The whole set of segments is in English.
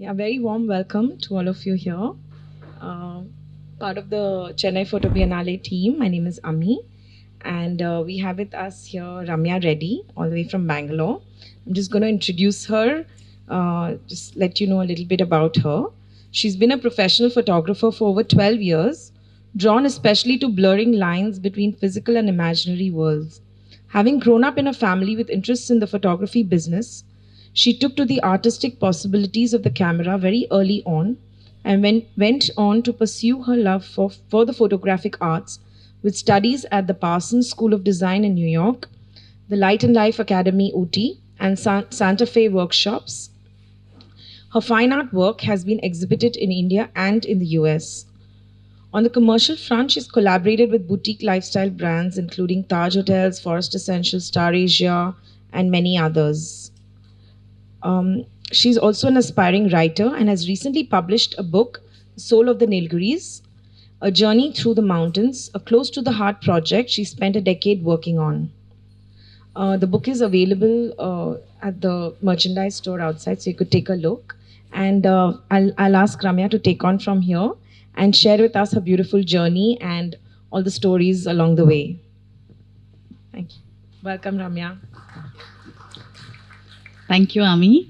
Yeah, very warm welcome to all of you here. Uh, Part of the Chennai Photo Biennale team. My name is Ami, and we have with us here Ramya Reddy, all the way from Bangalore. I'm just going to introduce her, just let you know a little bit about her. She's been a professional photographer for over 12 years, drawn especially to blurring lines between physical and imaginary worlds. Having grown up in a family with interests in the photography business, she took to the artistic possibilities of the camera very early on and went on to pursue her love for the photographic arts with studies at the Parsons School of Design in New York, the Light and Life Academy Ooty, and Santa Fe workshops. Her fine art work has been exhibited in India and in the US. On the commercial front, she's collaborated with boutique lifestyle brands including Taj Hotels, Forest Essentials, Star Asia, and many others. She's also an aspiring writer and has recently published a book, Soul of the Nilgiris, A Journey Through the Mountains, a close to the heart project she spent a decade working on. The book is available at the merchandise store outside, so you could take a look. And I'll ask Ramya to take on from here and share with us her beautiful journey and all the stories along the way. Thank you. Welcome, Ramya. Thank you, Ami.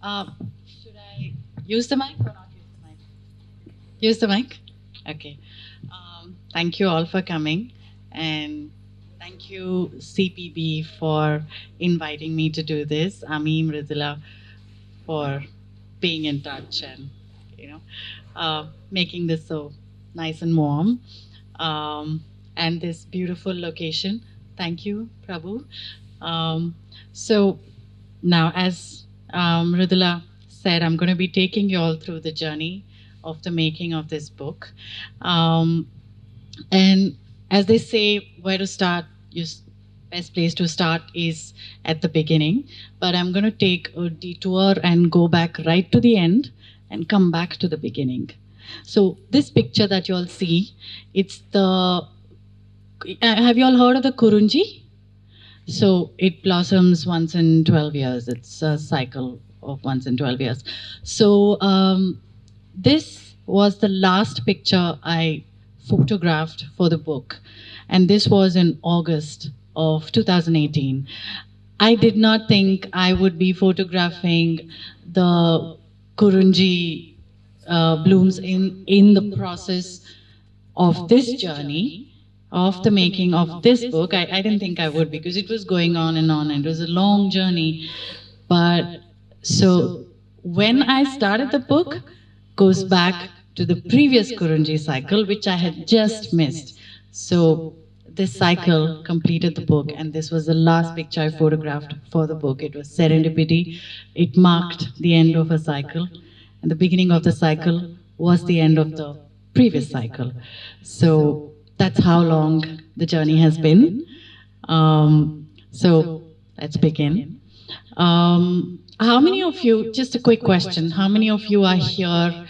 Should I use the mic or not use the mic? Use the mic? Okay. Thank you all for coming, and thank you, CPB, for inviting me to do this. Ami, Mridula, for being in touch and, making this so nice and warm. And this beautiful location. Thank you, Prabhu. So now, as Mridula said, I'm going to be taking you all through the journey of the making of this book. And as they say, where to start, best place to start is at the beginning. But I'm going to take a detour and go back right to the end and come back to the beginning. So this picture that you all see, it's the... have you all heard of the Kurunji? So it blossoms once in 12 years. It's a cycle of once in 12 years. So this was the last picture I photographed for the book. And this was in August of 2018. I did not think I would be photographing the Kurunji blooms in the process of this journey, of the making of this book. I didn't think I would, because it was going on, and it was a long journey. But so when I started the book, goes back to the previous Kurunji cycle, which I had just missed. So this cycle completed the book, and this was the last picture I photographed for the book. It was serendipity. It marked the end of a cycle, and the beginning of the cycle was the end of the previous cycle. So that's how long the journey has been. So let's begin. How many of you, just a quick question, how many of you are here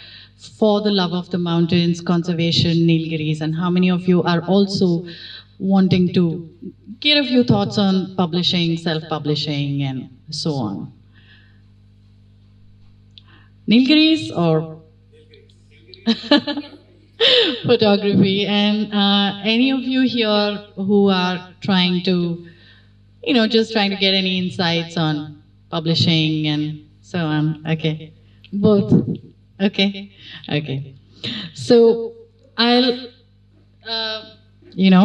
for the love of the mountains, conservation, Nilgiris, and how many of you are also wanting to get a few thoughts on publishing, self-publishing, and so on? Nilgiris or photography? And any of you here who are trying to, just trying to get any insights on publishing and so on? Okay. Both. Okay. Okay. So I'll,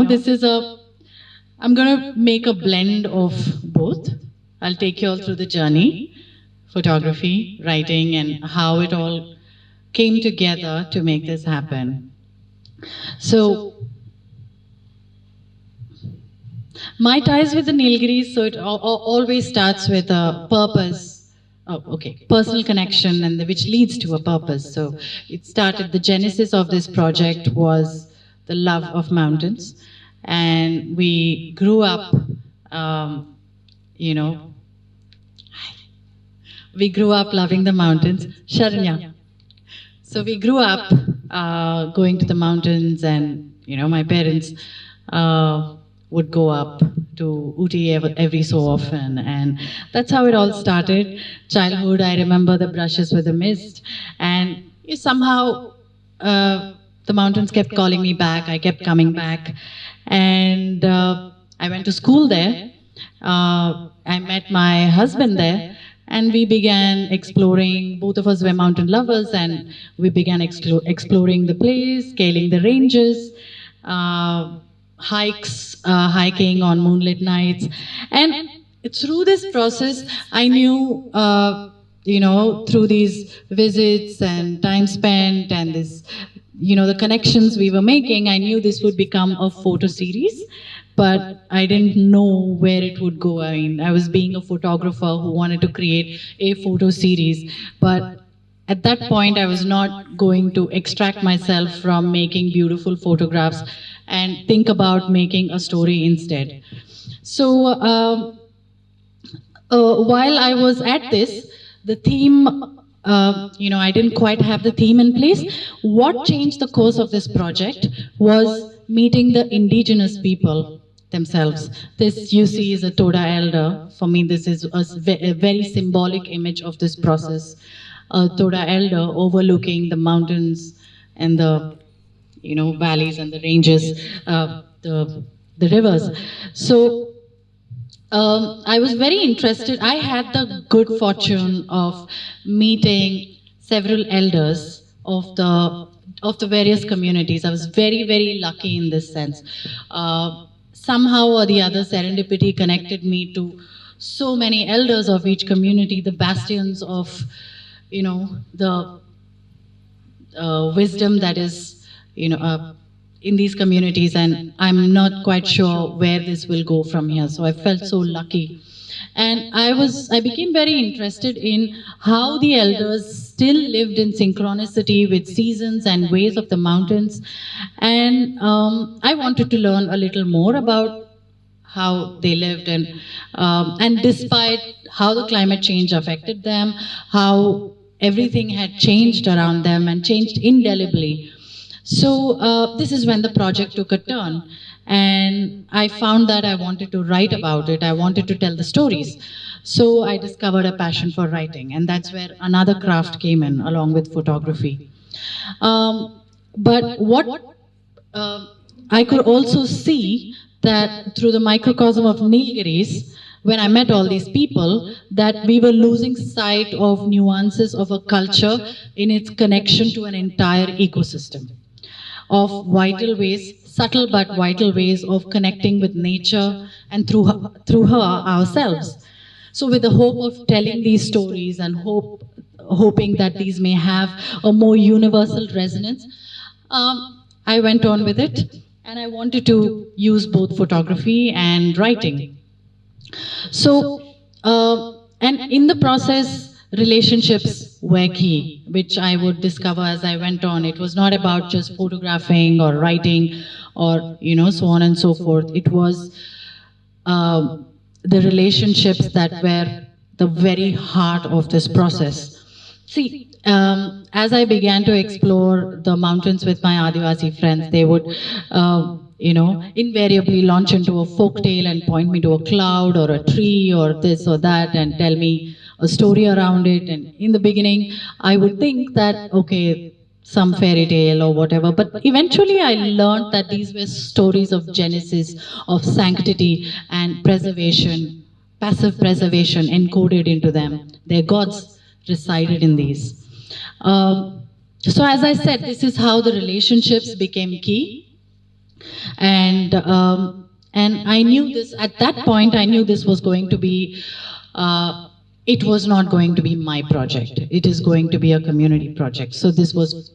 this is I'm going to make a blend of both. I'll take you all through the journey, photography, writing, and how it all came together to make this happen. So my ties with the Nilgiris, so it always starts with a purpose. Oh, okay, personal connection, and which leads to a purpose. So it started, the genesis of this project was the love of mountains, and we grew up, we grew up loving the mountains. Sharanya. So we grew up going to the mountains, and my parents would go up to Ooty every so often, and that's how it all started. Childhood, I remember the brushes with the mist, and somehow the mountains kept calling me back. I kept coming back, and I went to school there. I met my husband there, and we began exploring. Both of us were mountain lovers, and we began exploring the place, scaling the ranges, hiking on moonlit nights. And through this process, I knew, through these visits and time spent and this, the connections we were making, I knew this would become a photo series, but I didn't know where it would go. I mean, I was being a photographer who wanted to create a photo series, but at that point, I was not going to extract myself from making beautiful photographs and think about making a story instead. So, while I was at this, the theme, I didn't quite have the theme in place. What changed the course of this project was meeting the indigenous people themselves. This you see is a Toda elder. For me, this is a very symbolic image of this process. A Toda elder overlooking the mountains and the valleys and the ranges, the rivers. So I was very interested. I had the good fortune of meeting several elders of the various communities. I was very, very lucky in this sense. Somehow or the other, serendipity connected me to so many elders of each community, the bastions of, the wisdom that is, in these communities, and I'm not quite sure where this will go from here. So I felt so lucky. And I became very interested in how the elders still lived in synchronicity with seasons and ways of the mountains. And I wanted to learn a little more about how they lived, and despite how the climate change affected them, how everything had changed around them and changed indelibly. So this is when the project took a turn, and I found that I wanted to write about it. I wanted to tell the stories. So I discovered a passion for writing, and that's where another craft came in along with photography. But what I could also see that through the microcosm of Nilgiris, when I met all these people, that we were losing sight of nuances of a culture in its connection to an entire ecosystem, of vital ways, subtle but vital ways of connecting with nature and through her ourselves. So with the hope of telling these stories and hoping that these may have a more universal resonance, I went on with it, and I wanted to use both photography and writing. So, and in the process, relationships were key, which I would discover as I went on. It was not about just photographing or writing or, so on and so forth. It was the relationships that were the very heart of this process. See, as I began to explore the mountains with my Adivasi friends, they would, invariably launch into a folk tale and point me to a cloud or a tree or this or that and tell me a story around it. And in the beginning, I would think that, okay, some fairy tale or whatever. But eventually I learned that these were stories of genesis, of sanctity and preservation, passive preservation encoded into them. Their gods resided in these. So as I said, this is how the relationships became key. And I knew this, at that point, I knew this was going to be, it was not going to be my project. It is going to be a community project. So this was,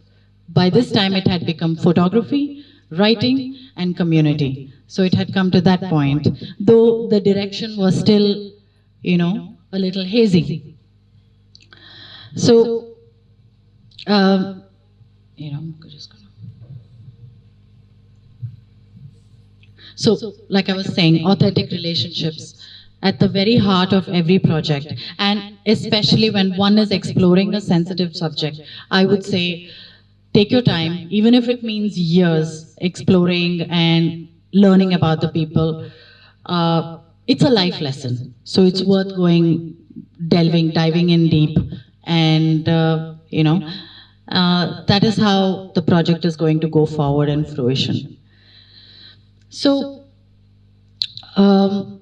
by this time it had become photography, writing, and community. So it had come to that point, though the direction was still, a little hazy. So, just gonna. So, like I was saying, authentic relationships at the very heart of every project, and especially when one is exploring a sensitive subject, I would say take your time, even if it means years, exploring and learning about the people. it's a life lesson. So it's worth going, diving in deep, and that is how the project is going to go forward in fruition. So, um,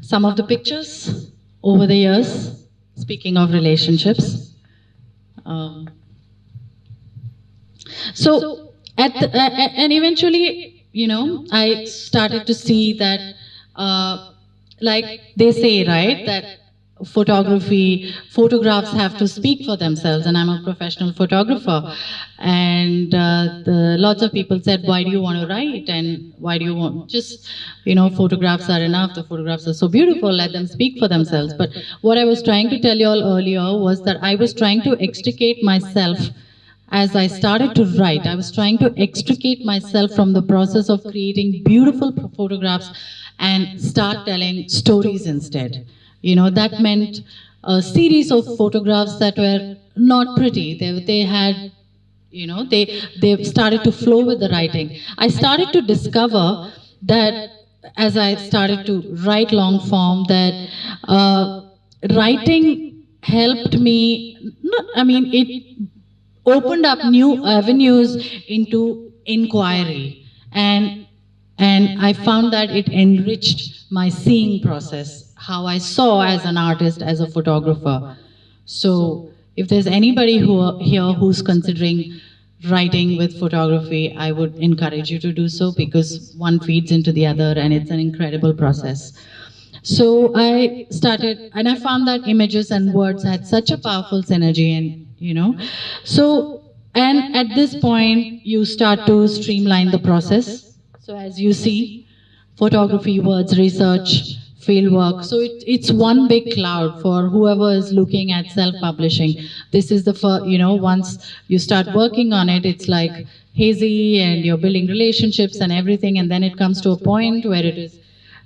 some of the pictures over the years, speaking of relationships. Um, so, and eventually, I started to see that, like they say, right, that photographs have to speak for themselves, and I'm a professional photographer. And lots of people said, why do you want to write? And why do you want, just, photographs are enough, the photographs are so beautiful, let them speak for themselves. But what I was trying to tell you all earlier was that I was trying to extricate myself. As I started to write, I was trying to extricate myself from the process of creating beautiful photographs and start telling stories instead. That meant a series of photographs that were not pretty. They had, they started to flow with the writing. I started to discover that as I started to write long form, that writing helped me, I mean, it opened up new avenues into inquiry, and I found that it enriched my seeing process, how I saw as an artist, as a photographer. So if there's anybody here who's considering writing with photography, I would encourage you to do so, because one feeds into the other and it's an incredible process. So I started, and I found that images and words had such a powerful synergy, and so, and at this point, you start to streamline the process. So as you see, photography, words, research, field work. So it's one big cloud for whoever is looking at self-publishing. This is the first, once you start working on it, it's like hazy, and you're building relationships and everything, and then it comes to a point where it is,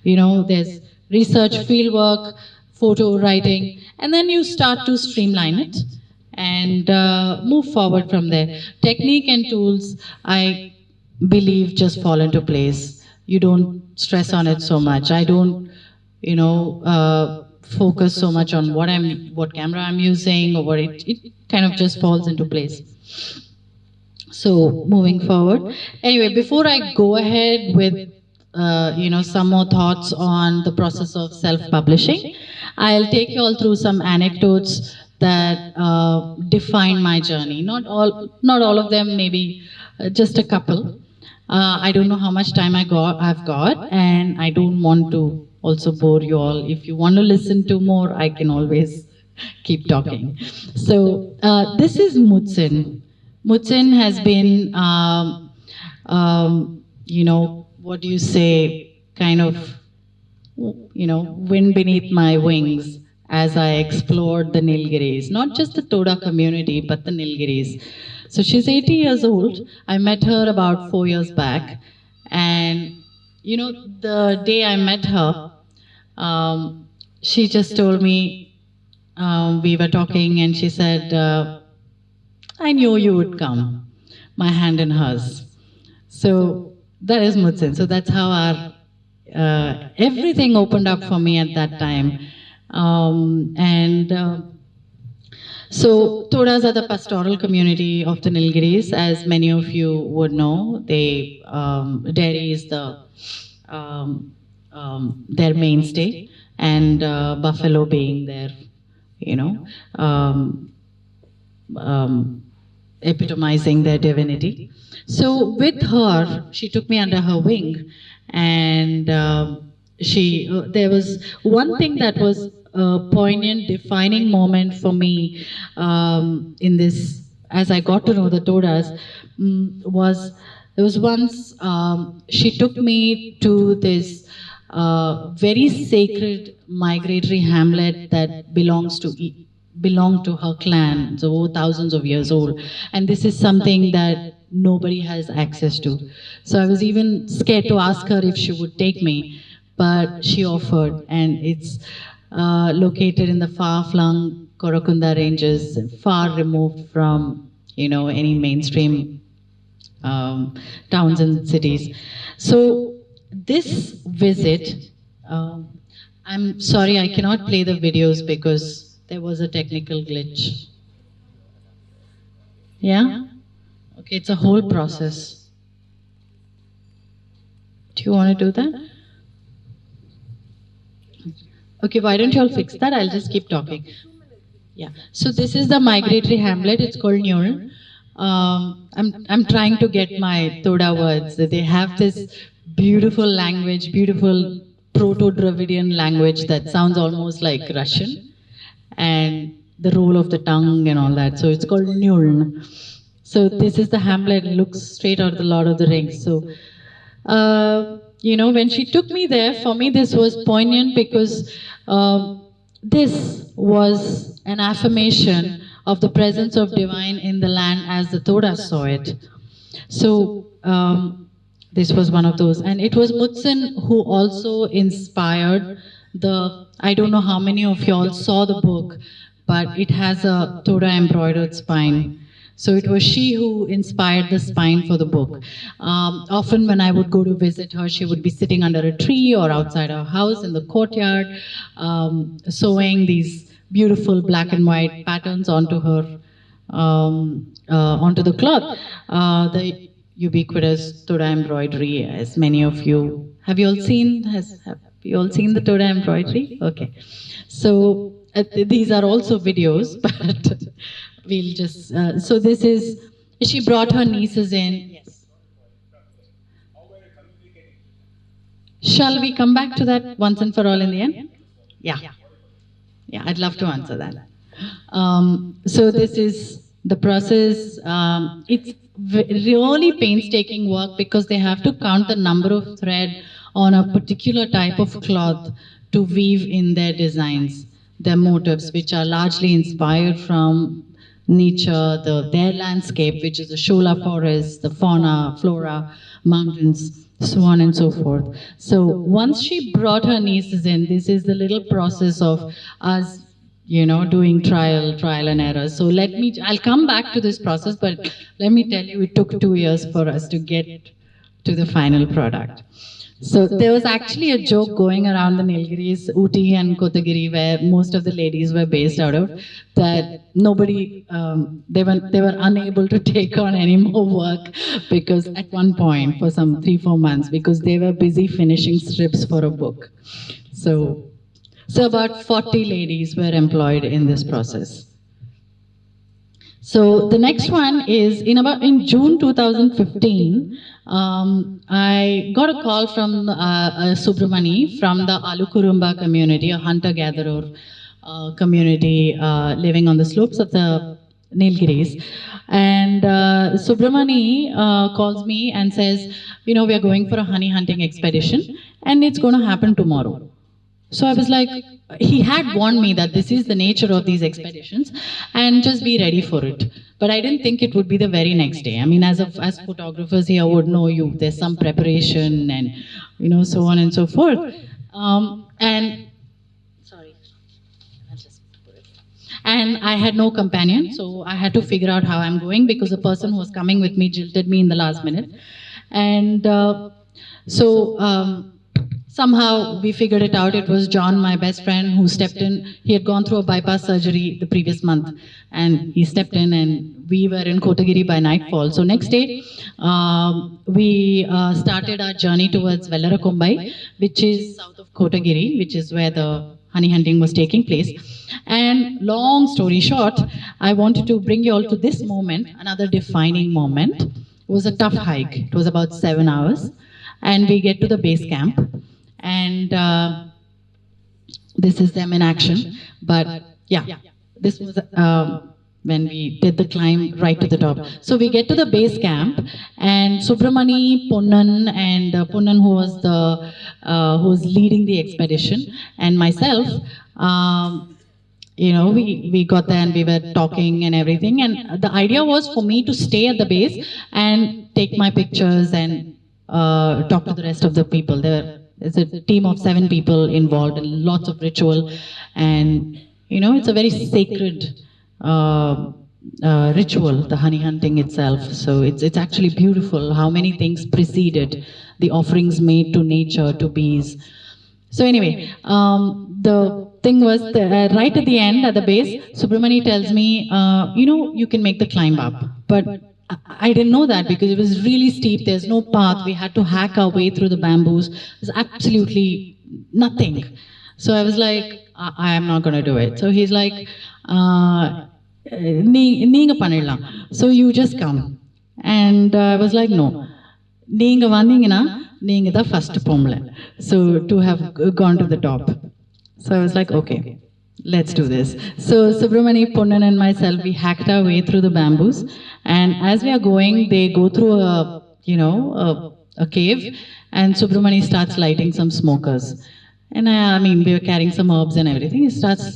there's research, field work, photo writing, and then you start to streamline it and move forward from there. Technique and tools, I believe, just fall into place. You don't stress on it so much. I don't, focus so much on what camera I'm using, or what it kind of just falls into place. So moving forward. Anyway, before I go ahead with some more thoughts on the process of self-publishing, I'll take you all through some anecdotes that define my journey. Not all of them, maybe just a couple. I don't know how much time I've got, and I don't want to also bore you all. If you want to listen to more, I can always keep talking. So this is Mutsin. Mutsin has been, what do you say, kind of, wind beneath my wings as I explored the Nilgiris, not just the Toda community, but the Nilgiris. So she's 80 years old. I met her about 4 years back. And, the day I met her, she just told me, we were talking, and she said, I knew you would come, my hand in hers. So that is Mutsin. So that's how our everything opened up for me at that time. So Todas are the pastoral community of the Nilgiris, as many of you would know. They dairy is their mainstay, and buffalo being their, epitomizing their divinity. So with her, she took me under her wing, and there was one thing that was a poignant, defining moment for me in this, as I got to know the Todas, was there was once she took me to this very sacred migratory hamlet that belonged to her clan, so thousands of years old. And this is something that nobody has access to. So I was even scared to ask her if she would take me, but she offered, and it's located in the far-flung Korakunda ranges, far removed from, any mainstream towns and cities. So this visit, I'm sorry I cannot play the videos because there was a technical glitch. Yeah? Okay, it's a whole process. Do you want to do that? Okay, why don't you all fix that? I'll just keep talking. Yeah. So this is the migratory hamlet. It's called Newell. I'm trying to get my Toda words. They have this beautiful language, beautiful Proto-Dravidian language that sounds almost like Russian, and the roll of the tongue and all that. So it's called Newell. So this is the hamlet. It looks straight out of the Lord of the Rings. So when she took me there, for me this was poignant because this was an affirmation of the presence of divine in the land as the Todas saw it. So this was one of those. And it was Mutsen who also inspired I don't know how many of y'all saw the book, but it has a Toda embroidered spine. So it was she who inspired the spine for the book. Often when I would go to visit her, she would be sitting under a tree or outside her house in the courtyard, sewing these beautiful black and white patterns onto onto the cloth. The ubiquitous Toda embroidery, as many of you, have you all seen the Toda embroidery? Okay. So these are also videos, but we'll just, so this is, she brought her nieces in. Yes. Shall we come back to that once and for all in the end? Yeah. Yeah, I'd love to answer that. So this is the process. It's really painstaking work because they have to count the number of thread on a particular type of cloth to weave in their designs, their motifs, which are largely inspired from nature, their landscape, which is the Shola forest, the fauna, flora, mountains, so on and so forth. So once she brought her nieces in, this is the little process of us, doing trial and error. So I'll come back to this process, but let me tell you, it took 2 years for us to get to the final product. So there was actually a joke going around the Nilgiris, Ooty and Kotagiri, where most of the ladies were based out of, that nobody, they were unable to take on any more work because at one point for some 3-4 months, because they were busy finishing strips for a book. So about 40 ladies were employed in this process. So the next one is in June 2015, I got a call from Subramani from the Alukurumba community, a hunter-gatherer community living on the slopes of the Nilgiris. And Subramani calls me and says, we are going for a honey hunting expedition and it's going to happen tomorrow. So I was like, he had warned me that this is the nature of these expeditions and just be ready for it. But I didn't think it would be the very next day. I mean, as photographers here would know there's some preparation and, so on and so forth. And I had no companion, so I had to figure out how I'm going because the person who was coming with me jilted me in the last minute. And somehow we figured it out. It was John, my best friend, who stepped in. He had gone through a bypass surgery the previous month, and he stepped in, and we were in Kotagiri by nightfall. So next day, we started our journey towards Vellarakombai, which is south of Kotagiri, which is where the honey hunting was taking place. And long story short, I wanted to bring you all to this moment, another defining moment. It was a tough hike. It was about 7 hours. And we get to the base camp. And this is them in action. But yeah, this was when we did the climb right to the top. So we get to the base camp, and Subramani, Ponnan, and Ponnan, who was leading the expedition, and myself, we got there and we were talking and everything. And the idea was for me to stay at the base and take my pictures and talk to the rest of the people. There's a team of 7 people involved in lots of ritual, and it's a very sacred ritual, the honey hunting itself. So it's actually beautiful how many things preceded the offerings made to nature, to bees. So anyway, the thing was right at the end, at the base, Subramani tells me, you can make the climb up, but I didn't know that because it was really steep. There's no path. We had to hack our way through the bamboos. There's absolutely nothing. So I was like, I am not going to do it. So he's like, நீங்க பண்ணிடலாம். So you just come. And I was like, no. நீங்க வந்தீங்கன்னா நீங்க தான் first பொம்பளை. So to have gone to the top. So I was like, okay, let's do this. So Subramani, Ponnan and myself, we hacked our way through the bamboos. And as we are going, they go through a cave, and Subramani starts lighting some smokers. And I mean, we were carrying some herbs and everything. He starts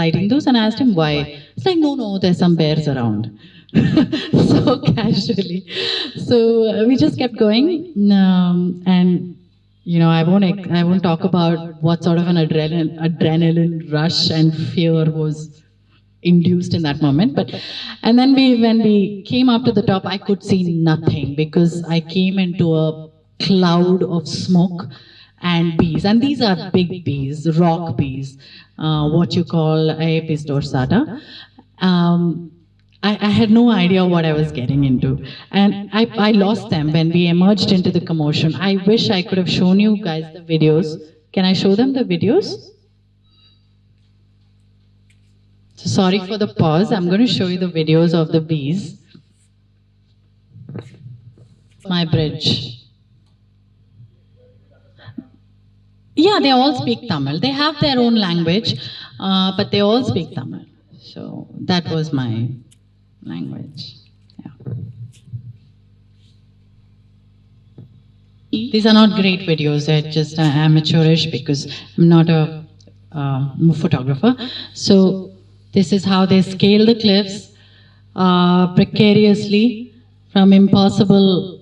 lighting those, and I asked him why. It's like, no, there's some bears around. So casually. So we just kept going, and I won't talk about what sort of an adrenaline rush and fear was induced in that moment. But and then when we came up to the top, I could see nothing because I came into a cloud of smoke and bees, and these are big bees, rock bees, what you call Aepis dorsata. Um, I had no idea what I was getting into. And I lost them when we emerged into the commotion. I wish I could have shown you guys the videos. Can I show them the videos? So sorry for the pause. I'm going to show you the videos of the bees. My bridge. Yeah, they all speak Tamil. They have their own language, but they all speak Tamil. So that was my language. Yeah. These are not great videos, they're just amateurish because I'm not a photographer. So this is how they scale the cliffs precariously from impossible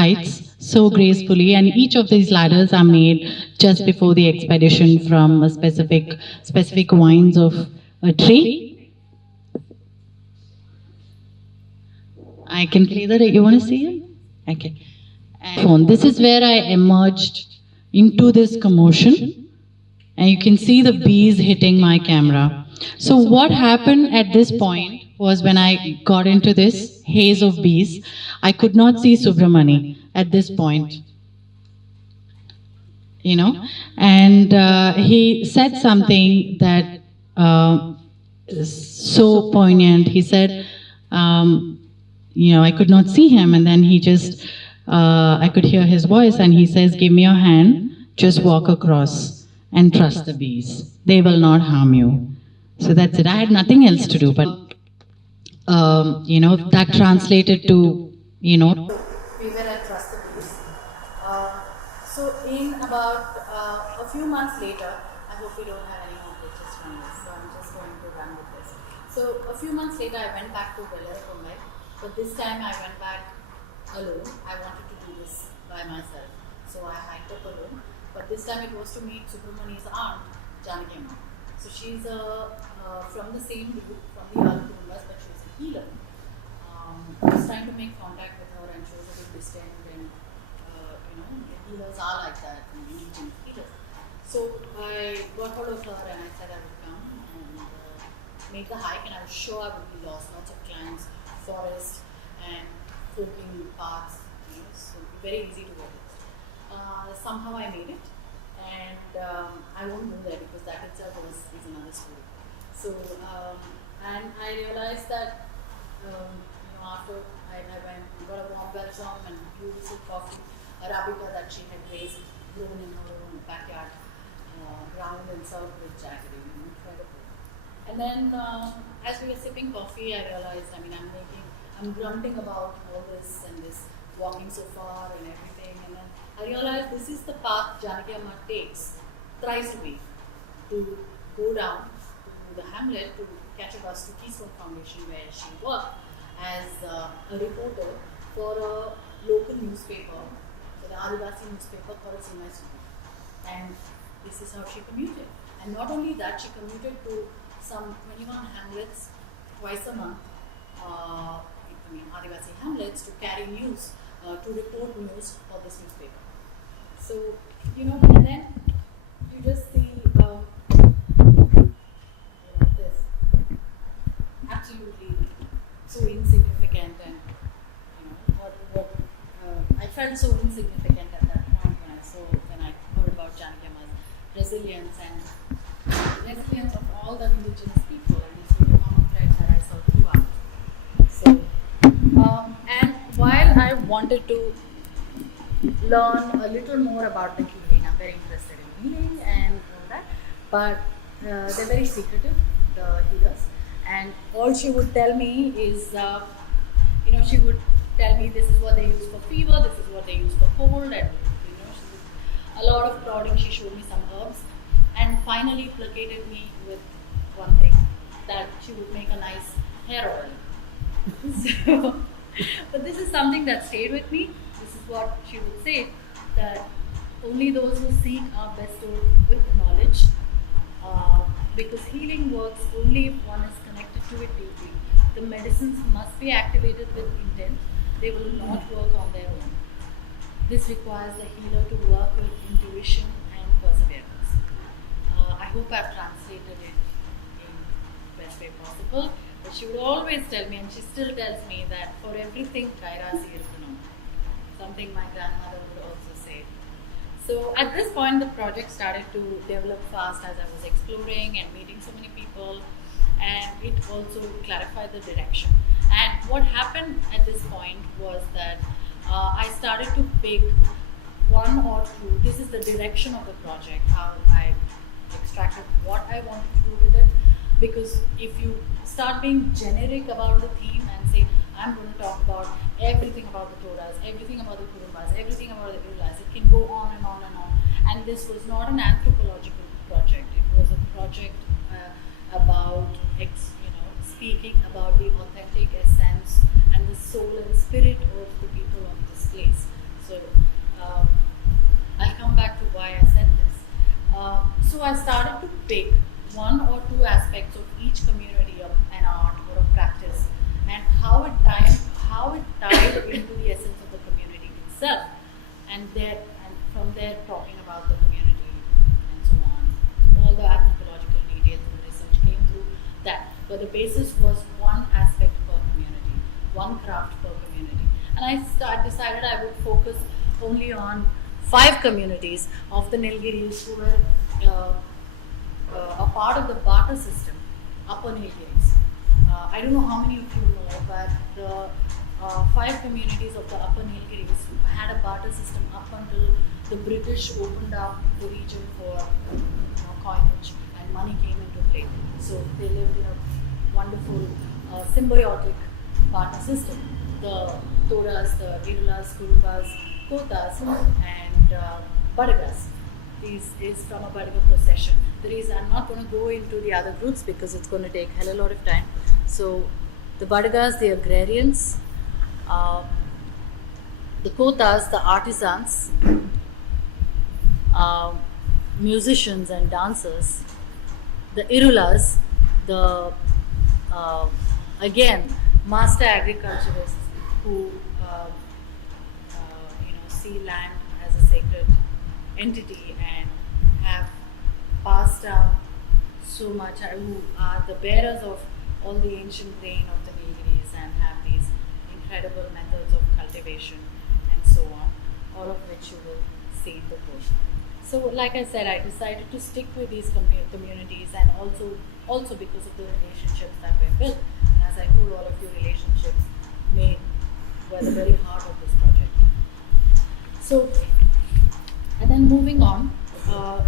heights, so gracefully. And each of these ladders are made just before the expedition from a specific vines of a tree. I can play that. You want to see it? Okay. And this is where I emerged into this commotion, and you can see the bees hitting my camera. So what happened at this point was when I got into this haze of bees, I could not see Subramani at this point, and he said something that is so poignant. He said, I could not see him, and then he just, I could hear his voice, and he says, give me your hand, just walk across and trust the bees. They will not harm you. So that's it. I had nothing else to do, but, that translated to, We were at Trust the Bees. So in about a few months later, I hope we don't have any more glitches from this, so I'm just going to run with this. So a few months later, I went back to Mumbai, but this time I went back alone. I wanted to do this by myself, so I hiked up alone. But this time it was to meet Subramani's aunt, Janaki Amma. So she's from the same group, from the other Kumbas, but she's a healer. I was trying to make contact with her, and she was a bit distant, and healers are like that, and we need healers. So I got hold of her, and I said I would come and make the hike, and I was sure I would be lost. Lots of climbs, forest, and forking paths. So it would be very easy to walk. Somehow I made it, and I won't go there because that itself is another story. So and I realized that after I went, got a warm welcome and beautiful coffee, Arabica that she had raised, grown in her own backyard, round and served with jaggery, incredible. And then as we were sipping coffee, I realized, I'm grunting about all this and this walking so far and everything, and then I realized this is the path Janaki Amma takes thrice a week to go down to the hamlet to catch a bus to Keystone Foundation, where she worked as a reporter for a local newspaper, for the Adivasi newspaper called Simai Subi. And this is how she commuted. And not only that, she commuted to some 21 hamlets twice a month, Adivasi hamlets to carry news, to report news for this newspaper. So, and then you just see, this absolutely so insignificant, and I felt so insignificant at that point when I heard about Janaki Amma's resilience and resilience of all the indigenous people, and this was a common thread that I saw throughout. So, and while I wanted to learn a little more about the healing, I'm very interested in healing and all that, but they're very secretive, the healers, and all she would tell me is, she would tell me this is what they use for fever, this is what they use for cold, and a lot of prodding. She showed me some herbs, and finally placated me with one thing, that she would make a nice hair oil. So, but this is something that stayed with me. This is what she would say, that only those who seek are bestowed with knowledge, because healing works only if one is connected to it deeply. The medicines must be activated with intent. They will not work on their own. This requires the healer to work with intuition and perseverance. I hope I've translated it in the best way possible. But she would always tell me, and she still tells me, that for everything, Kairasi irukano. Something my grandmother would also say. So at this point, the project started to develop fast as I was exploring and meeting so many people, and it also clarified the direction. And what happened at this point was that I started to pick one or two. This is the direction of the project, how I extracted what I wanted to do with it. Because if you start being generic about the theme and say, I'm going to talk about everything about the Todas, everything about the Kurumbas, everything about the Ulas, it can go on and on and on. And this was not an anthropological project. It was a project about speaking about the authentic essence and the soul and spirit of the people of this place. So I'll come back to why I said this. So I started to pick one or two aspects of each community of an art or a practice, and how it tied into the essence of the community itself, and from there talking about the community and so on. All the anthropological details and research came through that. But the basis was one aspect per community, one craft per community. And I decided I would focus only on 5 communities of the Nilgiris who were a part of the barter system, Upper Nilgiris. I don't know how many of you know, but the 5 communities of the Upper Nilgiris had a barter system up until the British opened up the region for coinage and money came into play. So they lived in a wonderful symbiotic barter system. The Todas, the Irulas, Kurumbas, Kotas, and Badagas. This is from a Badaga procession. The reason I'm not going to go into the other groups because it's going to take hell a lot of time. So the Badagas, the agrarians, the Kotas, the artisans, musicians and dancers, the Irulas, the again master agriculturists who see land as a sacred entity and have passed down so much, who are the bearers of all the ancient grain of the Nilgiris and have these incredible methods of cultivation and so on, all of which you will see in the course. So like I said, I decided to stick with these communities, and also because of the relationships that were built. And as I told all of you, relationships were the very heart of this project. So, and then moving on,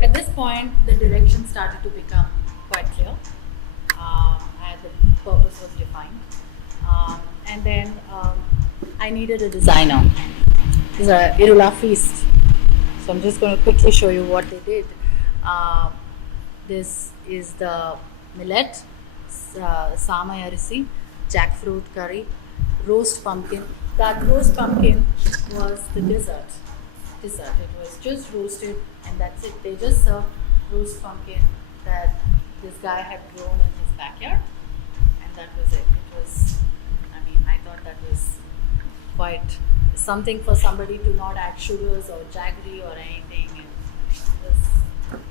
at this point, the direction started to become quite clear, and the purpose was defined. And then I needed a designer. This is a Irula feast. So I'm just going to quickly show you what they did. This is the millet, samai arisi, jackfruit curry, roast pumpkin. That roast pumpkin was the dessert. It was just roasted, and that's it. They just served roast pumpkin that this guy had grown in his backyard, and that was it. It was, I mean, I thought that was quite something for somebody to not add sugars or jaggery or anything, and it was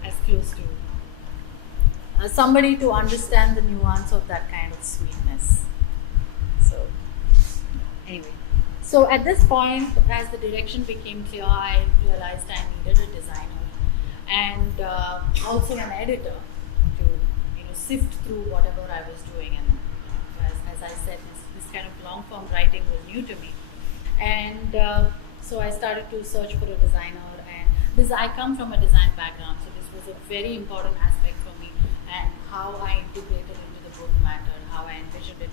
as close to somebody to understand the nuance of that kind of sweetness. So, anyway, so at this point, as the direction became clear, I realized I needed a designer and also an editor to sift through whatever I was doing. And as I said, this kind of long form writing was new to me, and so I started to search for a designer. And I come from a design background, so this was a very important aspect for me, and how I integrated into the book matter, how I envisioned it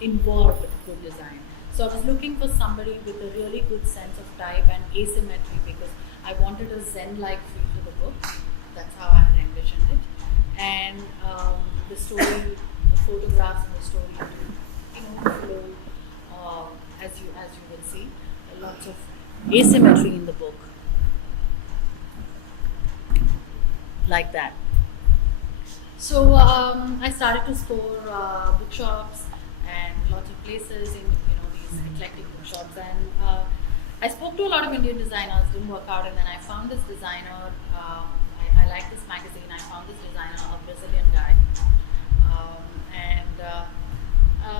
involved good design. So I was looking for somebody with a really good sense of type and asymmetry, because I wanted a Zen-like feel to the book. That's how I had envisioned it. And the story, the photographs and the story to flow, as you will see, lots of asymmetry in the book, like that. So I started to score bookshops and lots of places in these eclectic bookshops, and I spoke to a lot of Indian designers, didn't work out, and then I found this designer. I liked this magazine. I found this designer, a Brazilian guy, and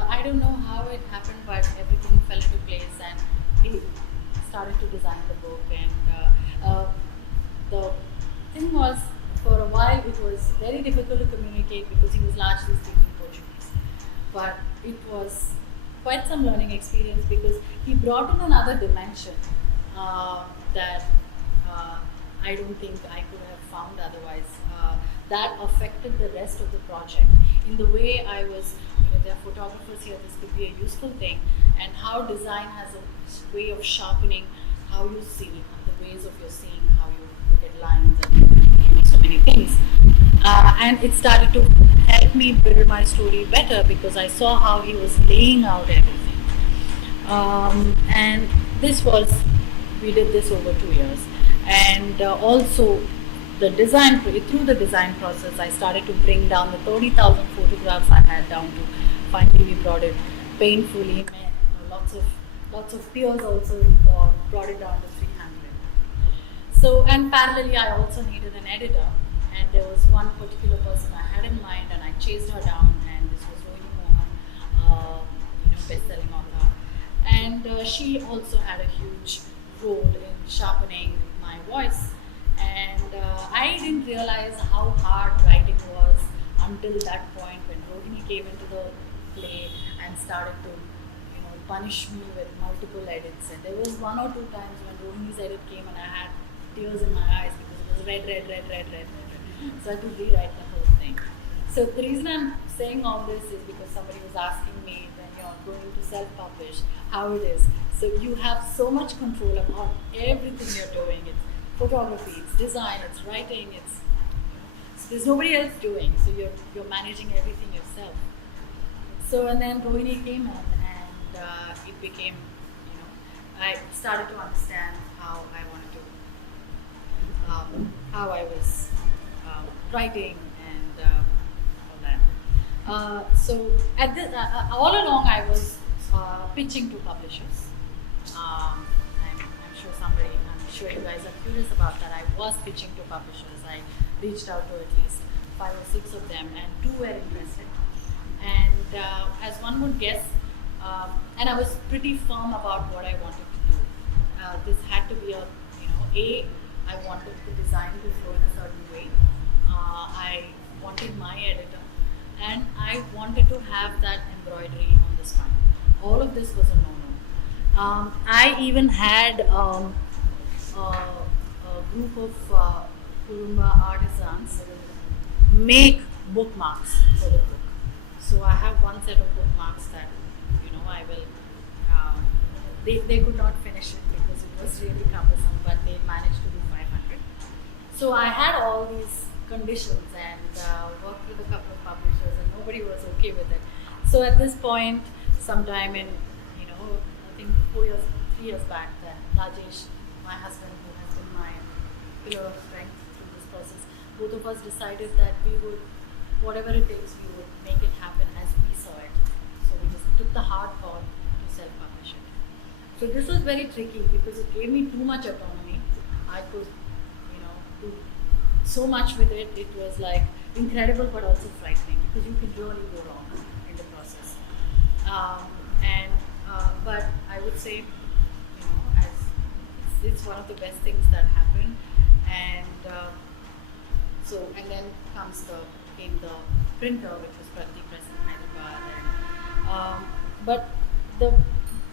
I don't know how it happened, but everything fell into place, and he started to design the book. And the thing was, for a while, it was very difficult to communicate because he was largely speaking Portuguese. But it was quite some learning experience, because he brought in another dimension that I don't think I could have found otherwise. That affected the rest of the project in the way I was. There are photographers here. This could be a useful thing, and how design has a way of sharpening how you see, the ways of your seeing, how you look at lines, and so many things. And it started to help me build my story better, because I saw how he was laying out everything. And we did this over 2 years. And also, through the design process, I started to bring down the 30,000 photographs I had down to, finally we brought it painfully, lots of tears also, brought it down to 300. So, and parallelly, I also needed an editor, and there was one particular person I had in mind, and I chased her down, and this was Rohini Mohan, best-selling author, and she also had a huge role in sharpening my voice. And I didn't realize how hard writing was until that point, when Rohini came into the play and started to punish me with multiple edits. And there was 1 or 2 times when Rohini's edit came and I had tears in my eyes, because it was red. So I had to rewrite the whole thing. So the reason I'm saying all this is because somebody was asking me, when you're going to self-publish, how it is. So you have so much control about everything you're doing. It's photography, it's design, it's writing, so there's nobody else doing. So you're managing everything yourself. So, and then Rohini came in, and it became, I started to understand how I wanted to, how I was writing, and all that. So at this, all along I was pitching to publishers. I'm sure you guys are curious about that. I was pitching to publishers. I reached out to at least 5 or 6 of them, and 2 were interested. And as one would guess, and I was pretty firm about what I wanted to do. This had to be I wanted the design to flow in a certain way. I wanted my editor, and I wanted to have that embroidery on the spine. All of this was a no-no. I even had a group of Kurumba artisans make bookmarks for the book. So I have one set of bookmarks that I will. They could not finish it because it was really cumbersome, but they managed to do 500. So I had all these conditions and worked with a couple of publishers, and nobody was okay with it. So at this point, sometime in I think 3 years back, then Rajesh, my husband, who has been my pillar of strength through this process, both of us decided that we would, whatever it takes, we would make it happen as So this was very tricky because it gave me too much autonomy. I could, do so much with it. It was like incredible but also frightening because you can really go wrong in the process. And but I would say, as it's one of the best things that happened. And and then came the printer, which was Prati Present Hyderabad. And but the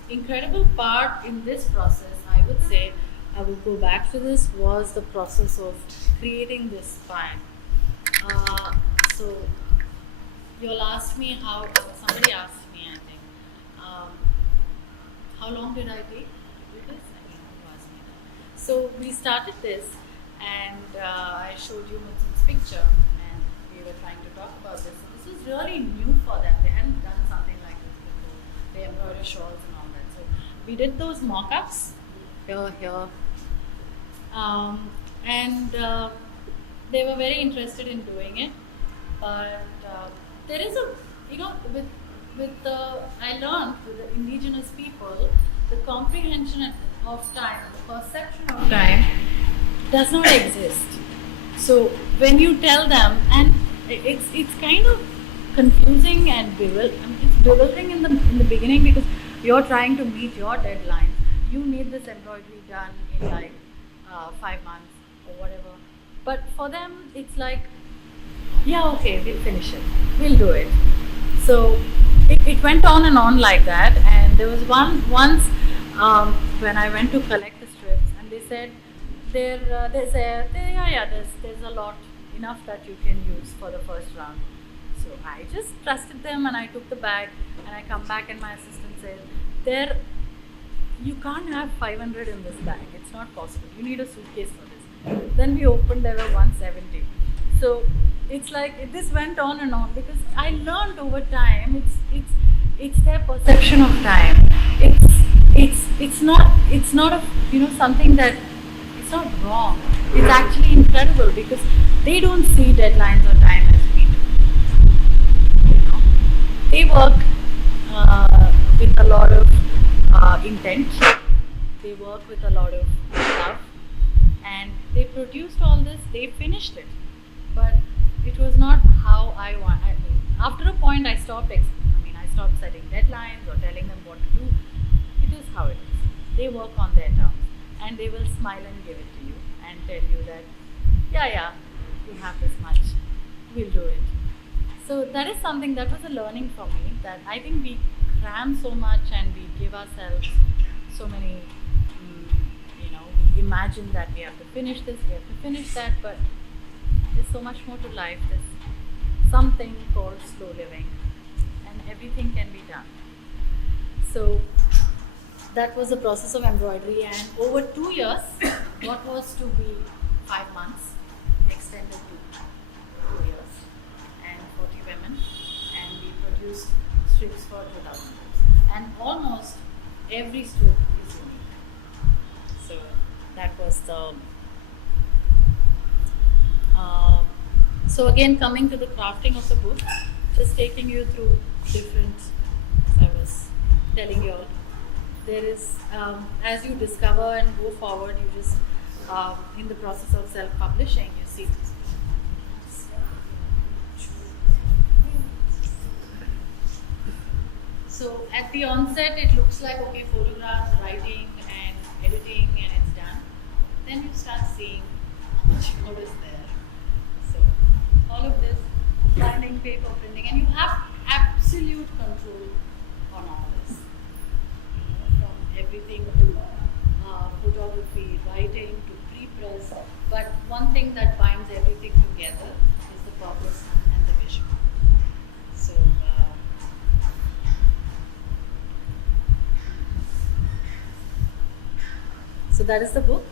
incredible part in this process, I would say, I will go back to this, was the process of creating this spine. So you'll ask me how, somebody asked me, I think, how long did I take to do this? I don't know who asked me that. So we started this, and I showed you Mutsun's picture, and we were trying to talk about this. So this was really new for them. They hadn't done something like this before. They embroider shawls and all that. So we did those mock-ups here. And they were very interested in doing it, but there is a, I learned with the indigenous people, the comprehension of time, the perception of time does not exist. So when you tell them, and it's kind of confusing and it's bewildering in the beginning because you're trying to meet your deadlines. You need this embroidery done in like 5 months or whatever. But for them, it's like, yeah, okay, we'll finish it. We'll do it. So it went on and on like that. And there was once when I went to collect the strips, and they said there's a lot, enough that you can use for the first round. So I just trusted them, and I took the bag, and I come back, and my assistant said, you can't have 500 in this bag. It's not possible. You need a suitcase for this. Then we opened, there were 170. So it's like this went on and on because I learned over time. It's their perception of time. It's not a something that it's not wrong. It's actually incredible because they don't see deadlines or time as we do. They work with a lot of intent. They work with a lot of love, and they produced all this. They finished it, but it was not how I want. After a point, I stopped setting deadlines or telling them what to do. It is how it is. They work on their terms, and they will smile and give it to you and tell you that, yeah, you have this much, we'll do it. So that is something that was a learning for me, that I think we cram so much and we give ourselves so many, we imagine that we have to finish this, we have to finish that, but there's so much more to life. There's something called slow living, and everything can be done. So that was the process of embroidery, and over 2 years, what was to be 5 months extended to 2 years and 40 women, and we produced strips for 2,000. And almost every strip is unique. So that was the. So again, coming to the crafting of the book, just taking you through different. As I was telling you all, there is as you discover and go forward, you just in the process of self-publishing, you see. So at the onset, it looks like, okay, photographs, writing and editing, and it's done. Then you start seeing how much code is there. So all of this, planning, paper printing, and you have absolute control on all this. From everything to photography, writing to pre-press. But one thing that binds everything together is the purpose and the vision. So. So that is the book,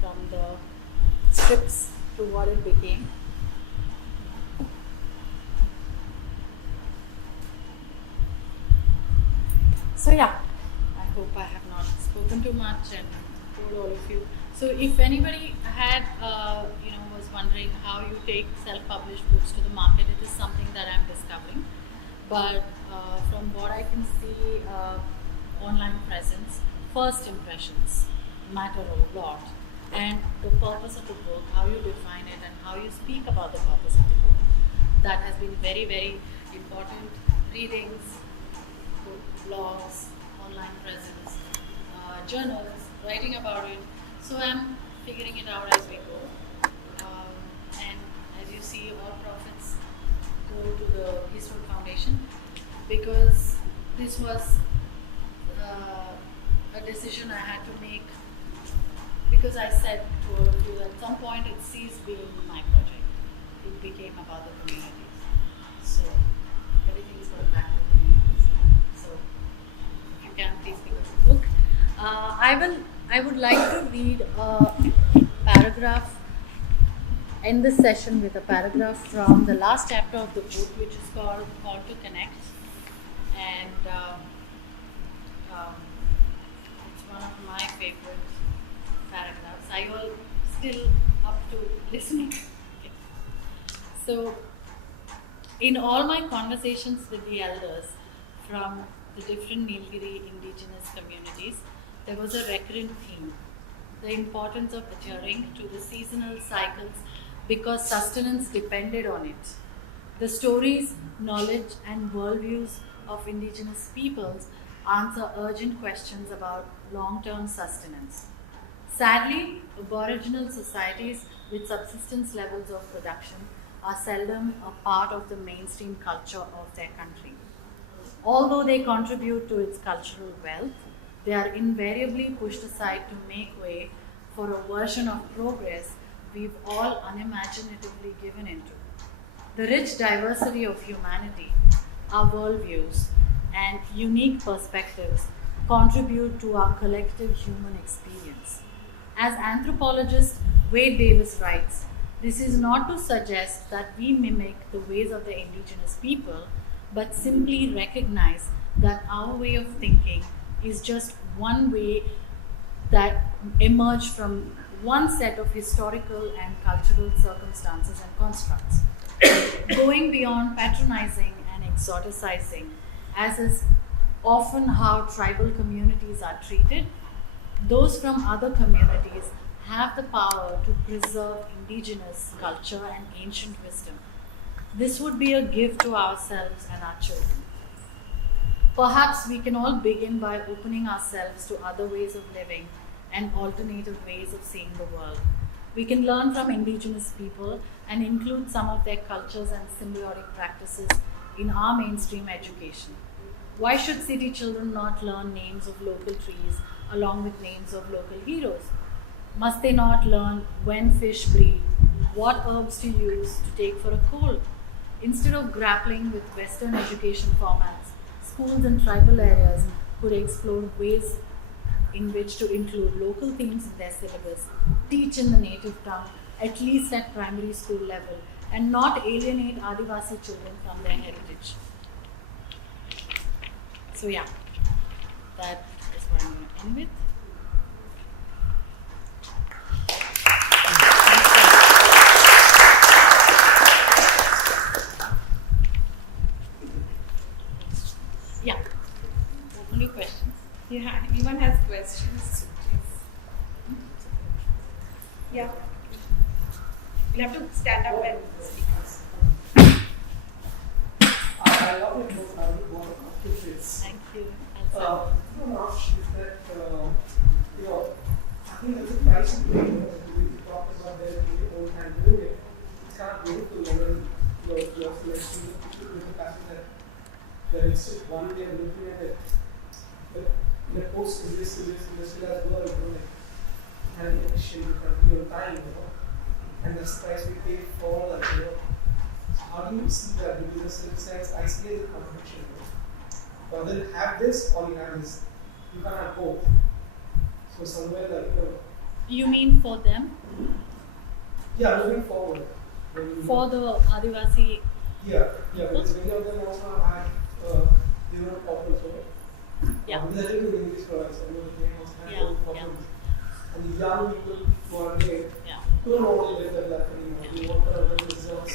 from the strips to what it became. So yeah, I hope I have not spoken too much and told all of you. So if anybody had, was wondering how you take self-published books to the market, it is something that I'm discovering. But from from what I can see, online presence, first impressions matter a lot, and the purpose of the book, how you define it, and how you speak about the purpose of the book, that has been very, very important. Readings, blogs, online presence, journals, writing about it. So I'm figuring it out as we go. And as you see, all profits go to the Eastwood Foundation, because this was a decision I had to make, because I said to all of you that at some point it ceased being my project. It became about the communities. So everything is going back to the communities. So if you can please pick up the book. I would like to read a paragraph, end this session with a paragraph from the last chapter of the book, which is called Call to Connect. And it's one of my favorite paragraphs. Are you all still up to listening? So, in all my conversations with the elders from the different Nilgiri indigenous communities, there was a recurrent theme: the importance of adhering to the seasonal cycles because sustenance depended on it. The stories, knowledge, and worldviews of indigenous peoples answer urgent questions about long-term sustenance. Sadly, Aboriginal societies with subsistence levels of production are seldom a part of the mainstream culture of their country. Although they contribute to its cultural wealth, they are invariably pushed aside to make way for a version of progress we've all unimaginatively given into. The rich diversity of humanity, our worldviews, and unique perspectives contribute to our collective human experience. As anthropologist Wade Davis writes, this is not to suggest that we mimic the ways of the indigenous people, but simply recognize that our way of thinking is just one way that emerged from one set of historical and cultural circumstances and constructs. Going beyond patronizing and exoticizing, as is often how tribal communities are treated, those from other communities have the power to preserve indigenous culture and ancient wisdom. This would be a gift to ourselves and our children. Perhaps we can all begin by opening ourselves to other ways of living and alternative ways of seeing the world. We can learn from indigenous people and include some of their cultures and symbiotic practices in our mainstream education. Why should city children not learn names of local trees along with names of local heroes? Must they not learn when fish breed, what herbs to use to take for a cold? Instead of grappling with Western education formats, schools in tribal areas could explore ways in which to include local themes in their syllabus, teach in the native tongue, at least at primary school level, and not alienate Adivasi children from their heritage. So yeah, that is what I'm going to end with. Yeah. Open your questions. Yeah, anyone has questions? Yeah. You'll have to stand up and speak. I love it. I would want to this. Thank you. Is that, I think there's a price to pay. We talked about that in the old time doing it. It's kind of beautiful when your selection with the passage that it's just one way of looking at it. But in the post-industry as well, having efficient real time, and that's the price we pay for, how do you see that? Because in a sense, I see it as a contradiction. Whether you have this or you have this, you can't have both. So somewhere You mean for them? Yeah, moving forward. For the Adivasi? Yeah, because many of them also have their own problems, right? Yeah. Because I live in English products, I know they also have their own problems. And the young people who are there don't want to live that life anymore. They want to have results.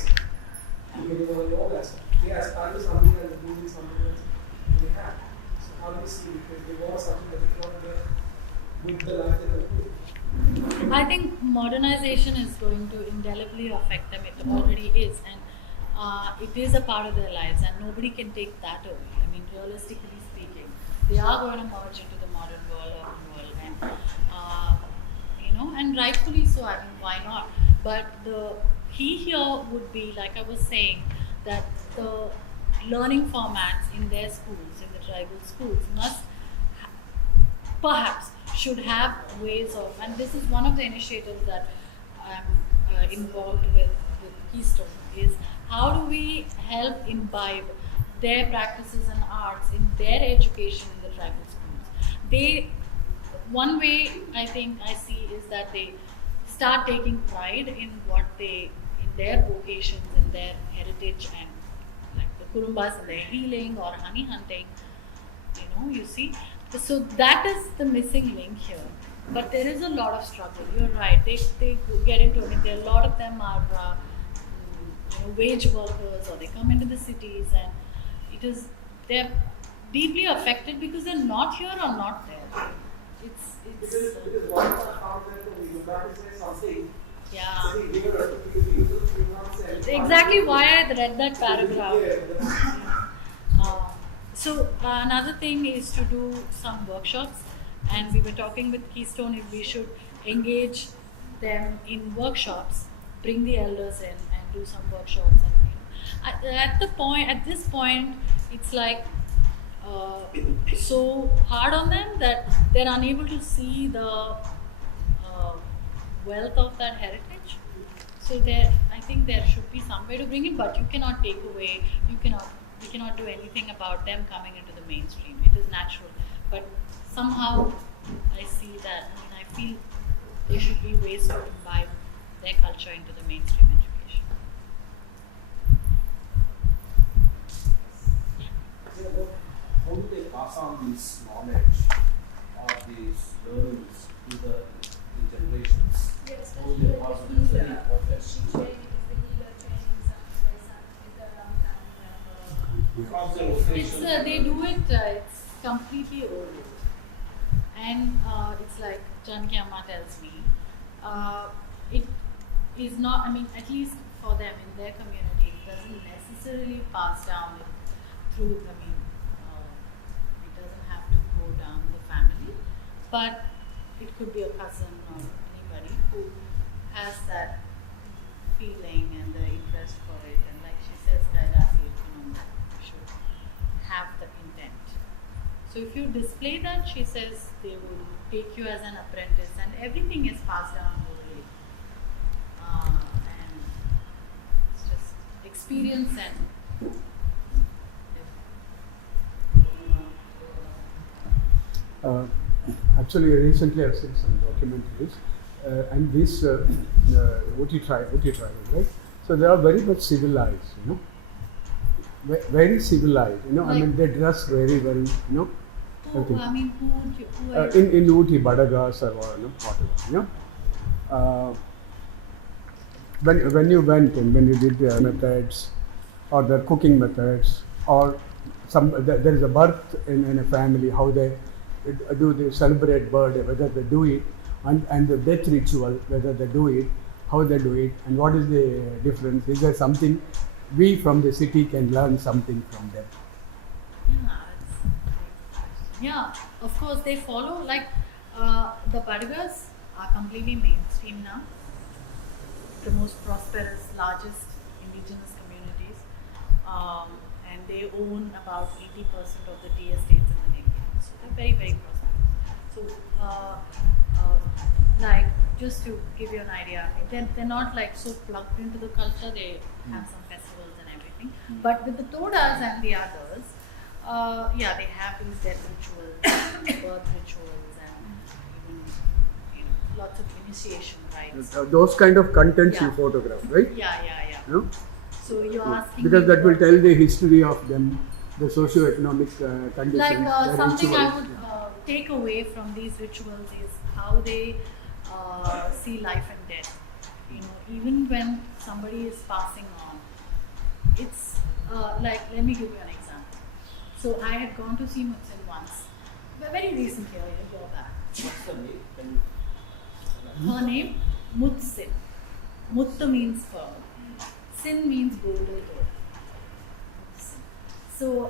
They want to know that. They aspire to something and do something else. how do you see it? Because they want something that is not there with the life that they live. I think modernization is going to indelibly affect them. It already is, and it is a part of their lives, and nobody can take that away. I mean, realistically speaking, they are going to merge into the modern world, urban world, and and rightfully so. I mean, why not? But the key here would be, like I was saying, that the learning formats in their schools, in the tribal schools, perhaps should have ways of, and this is one of the initiatives that I'm involved with Keystone, is how do we help imbibe their practices and arts in their education in the tribal schools. One way I think I see is that they start taking pride in in their vocations, in their heritage, and like the Kurumbas and their healing or honey hunting, you see. So that is the missing link here. But there is a lot of struggle. You're right. They get into it. A lot of them are wage workers, or they come into the cities, and they're deeply affected because they're not here or not there. Because one found that when you got to say something. Yeah. So they were not say Exactly why I read that paragraph. So another thing is to do some workshops, and we were talking with Keystone if we should engage them in workshops, bring the elders in and do some workshops, and at this point it's like so hard on them that they're unable to see the wealth of that heritage. So I think there should be some way to bring it, but you cannot take away, we cannot do anything about them coming into the mainstream. It is natural. But somehow I see that, I feel there should be ways to imbibe their culture into the mainstream education. How do they pass on this knowledge or these learnings to the generations? Yes, How do they pass on this very important? she training is the healer training, something like that. It's they do it. It's completely old, and it's like Janki Amma tells me. It is not. I mean, at least for them in their community, it doesn't necessarily pass down through. I mean, it doesn't have to go down the family, but it could be a cousin or anybody who has that feeling and the interest for it, and like she says, Kairasi, you should have the intent. So if you display that, she says, they will take you as an apprentice, and everything is passed down orally. And it's just experience and actually, recently I've seen some documentaries, and this Ooty tribe, right? So they are very much civilized, very civilized. I mean, they dress very well, who, I mean, who in Ooty, Badagas or whatever, when you went and when you did the methods or the cooking methods, or there is a birth in a family, how they celebrate birthday, whether they do it, and the death ritual, whether they do it, how they do it, and what is the difference? Is there something we from the city can learn something from them? Yeah, of course they follow, like the Badagas are completely mainstream now. The most prosperous, largest indigenous communities, and they own about 80% of the tea estates in the nation. So they're very, very prosperous. So, like, just to give you an idea, they're not like so plugged into the culture. They have some festivals and everything. But with the Todas and the others, they have these death rituals, birth rituals, and even lots of initiation rites. Those kind of contents Yeah. you photograph, right? Yeah. No? So you're asking Because me that will what- tell the history of them, the socio-economic conditions. like their something I rituals. would take away from these rituals is how they see life and death. Even when somebody is passing on, it's like, let me give you an example. So I had gone to see Mutsin once, but very recently, a year back. What's the name? Can you- Her name, Mutsin. Mutta means pearl. Sin means golden door. So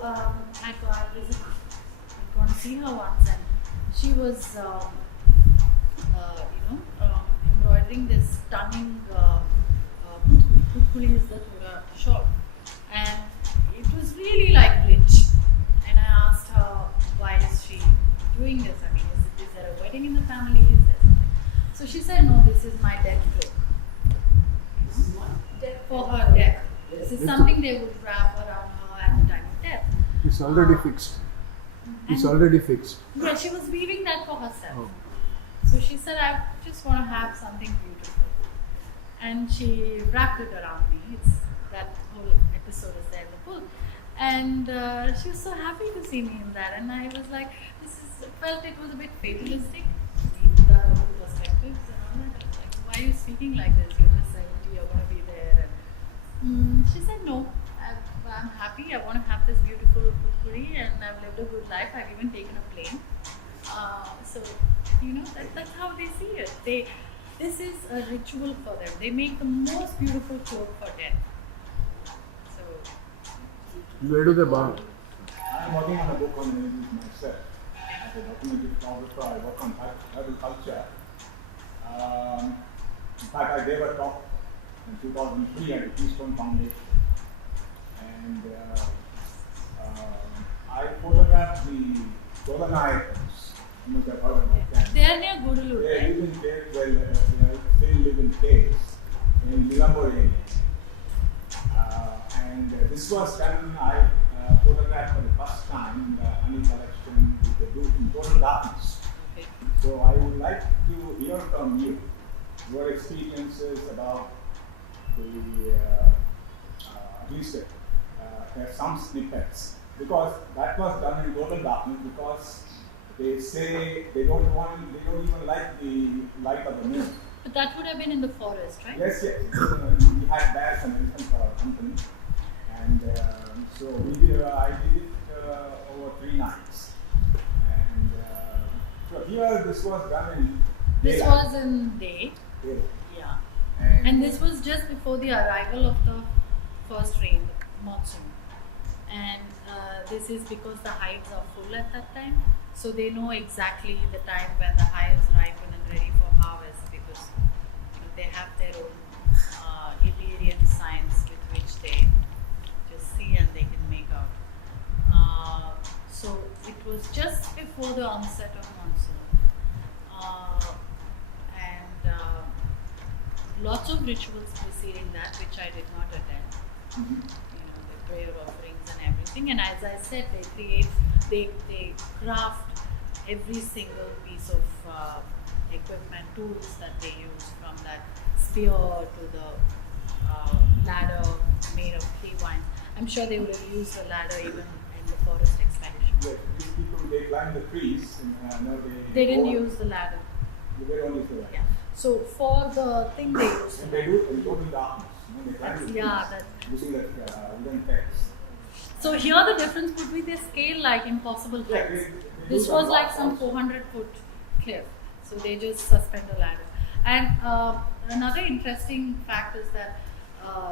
I'd gone to see her once, and she was, embroidering this stunning putkuli is the Thora shawl, and it was really like rich. And I asked her, why is she doing this? I mean, is there a wedding in the family? Is there something? So she said, no, this is my death cloak. This is what? For her death. This is something they would wrap around her at the time of death. It's already fixed. It's And- already fixed. Yeah, she was weaving that for herself. Oh. So she said, I just want to have something beautiful. And she wrapped it around me. It's that whole episode is there in the book. And she was so happy to see me in that. And I was like, felt it was a bit fatalistic. The whole perspectives and all that. I was like, why are you speaking like this? You're just 70, you're going to be there. And she said, no, I'm happy. I want to have this beautiful putkuri and I've lived a good life. I've even taken a plane. So, that's how they see it. This is a ritual for them. They make the most beautiful cloak for death. So, Where do they buy? I'm working on a book on images myself. As a documentary photographer, I work on tribal culture. In fact, I gave a talk in 2003 at the Keystone Foundation. And I photographed the Golden items. You must have heard about that. they are near Gudalur, They right? live in caves, still live in caves in Nilambur area. And this was done, I photographed for the first time the honey collection with the roof in total darkness. Okay. So I would like to hear from you your experiences about the, at least some snippets, because that was done in total darkness because they say they don't even like the light of the moon. But that would have been in the forest, right? Yes. We had bears and elephants for our company, and so I did it over 3 nights. And so here, this was done in This daylight. was in day. Daylight. Yeah. And, And this was just before the arrival of the first rain, the monsoon. And this is because the hives are full at that time. So they know exactly the time when the hives ripen and ready for harvest because they have their own Illyrian science with which they just see and they can make out. So it was just before the onset of monsoon. And lots of rituals preceding that, which I did not attend. The prayer offerings and everything. And as I said, they craft every single piece of equipment, tools that they use, from that spear to the ladder made of tree vines. I'm sure they would have used the ladder even in the forest expedition. yes, these people, they climb the trees. And, They didn't use the ladder. They don't use the light. Yeah. So for the thing they used And the they ladder. do it in total darkness. They climb the trees Yeah, that. using that wooden pegs. So here the difference would be they scale like impossible Yeah, heights. they This do was that like lots some also. 400-foot cliff. So they just suspend a ladder. And another interesting fact is that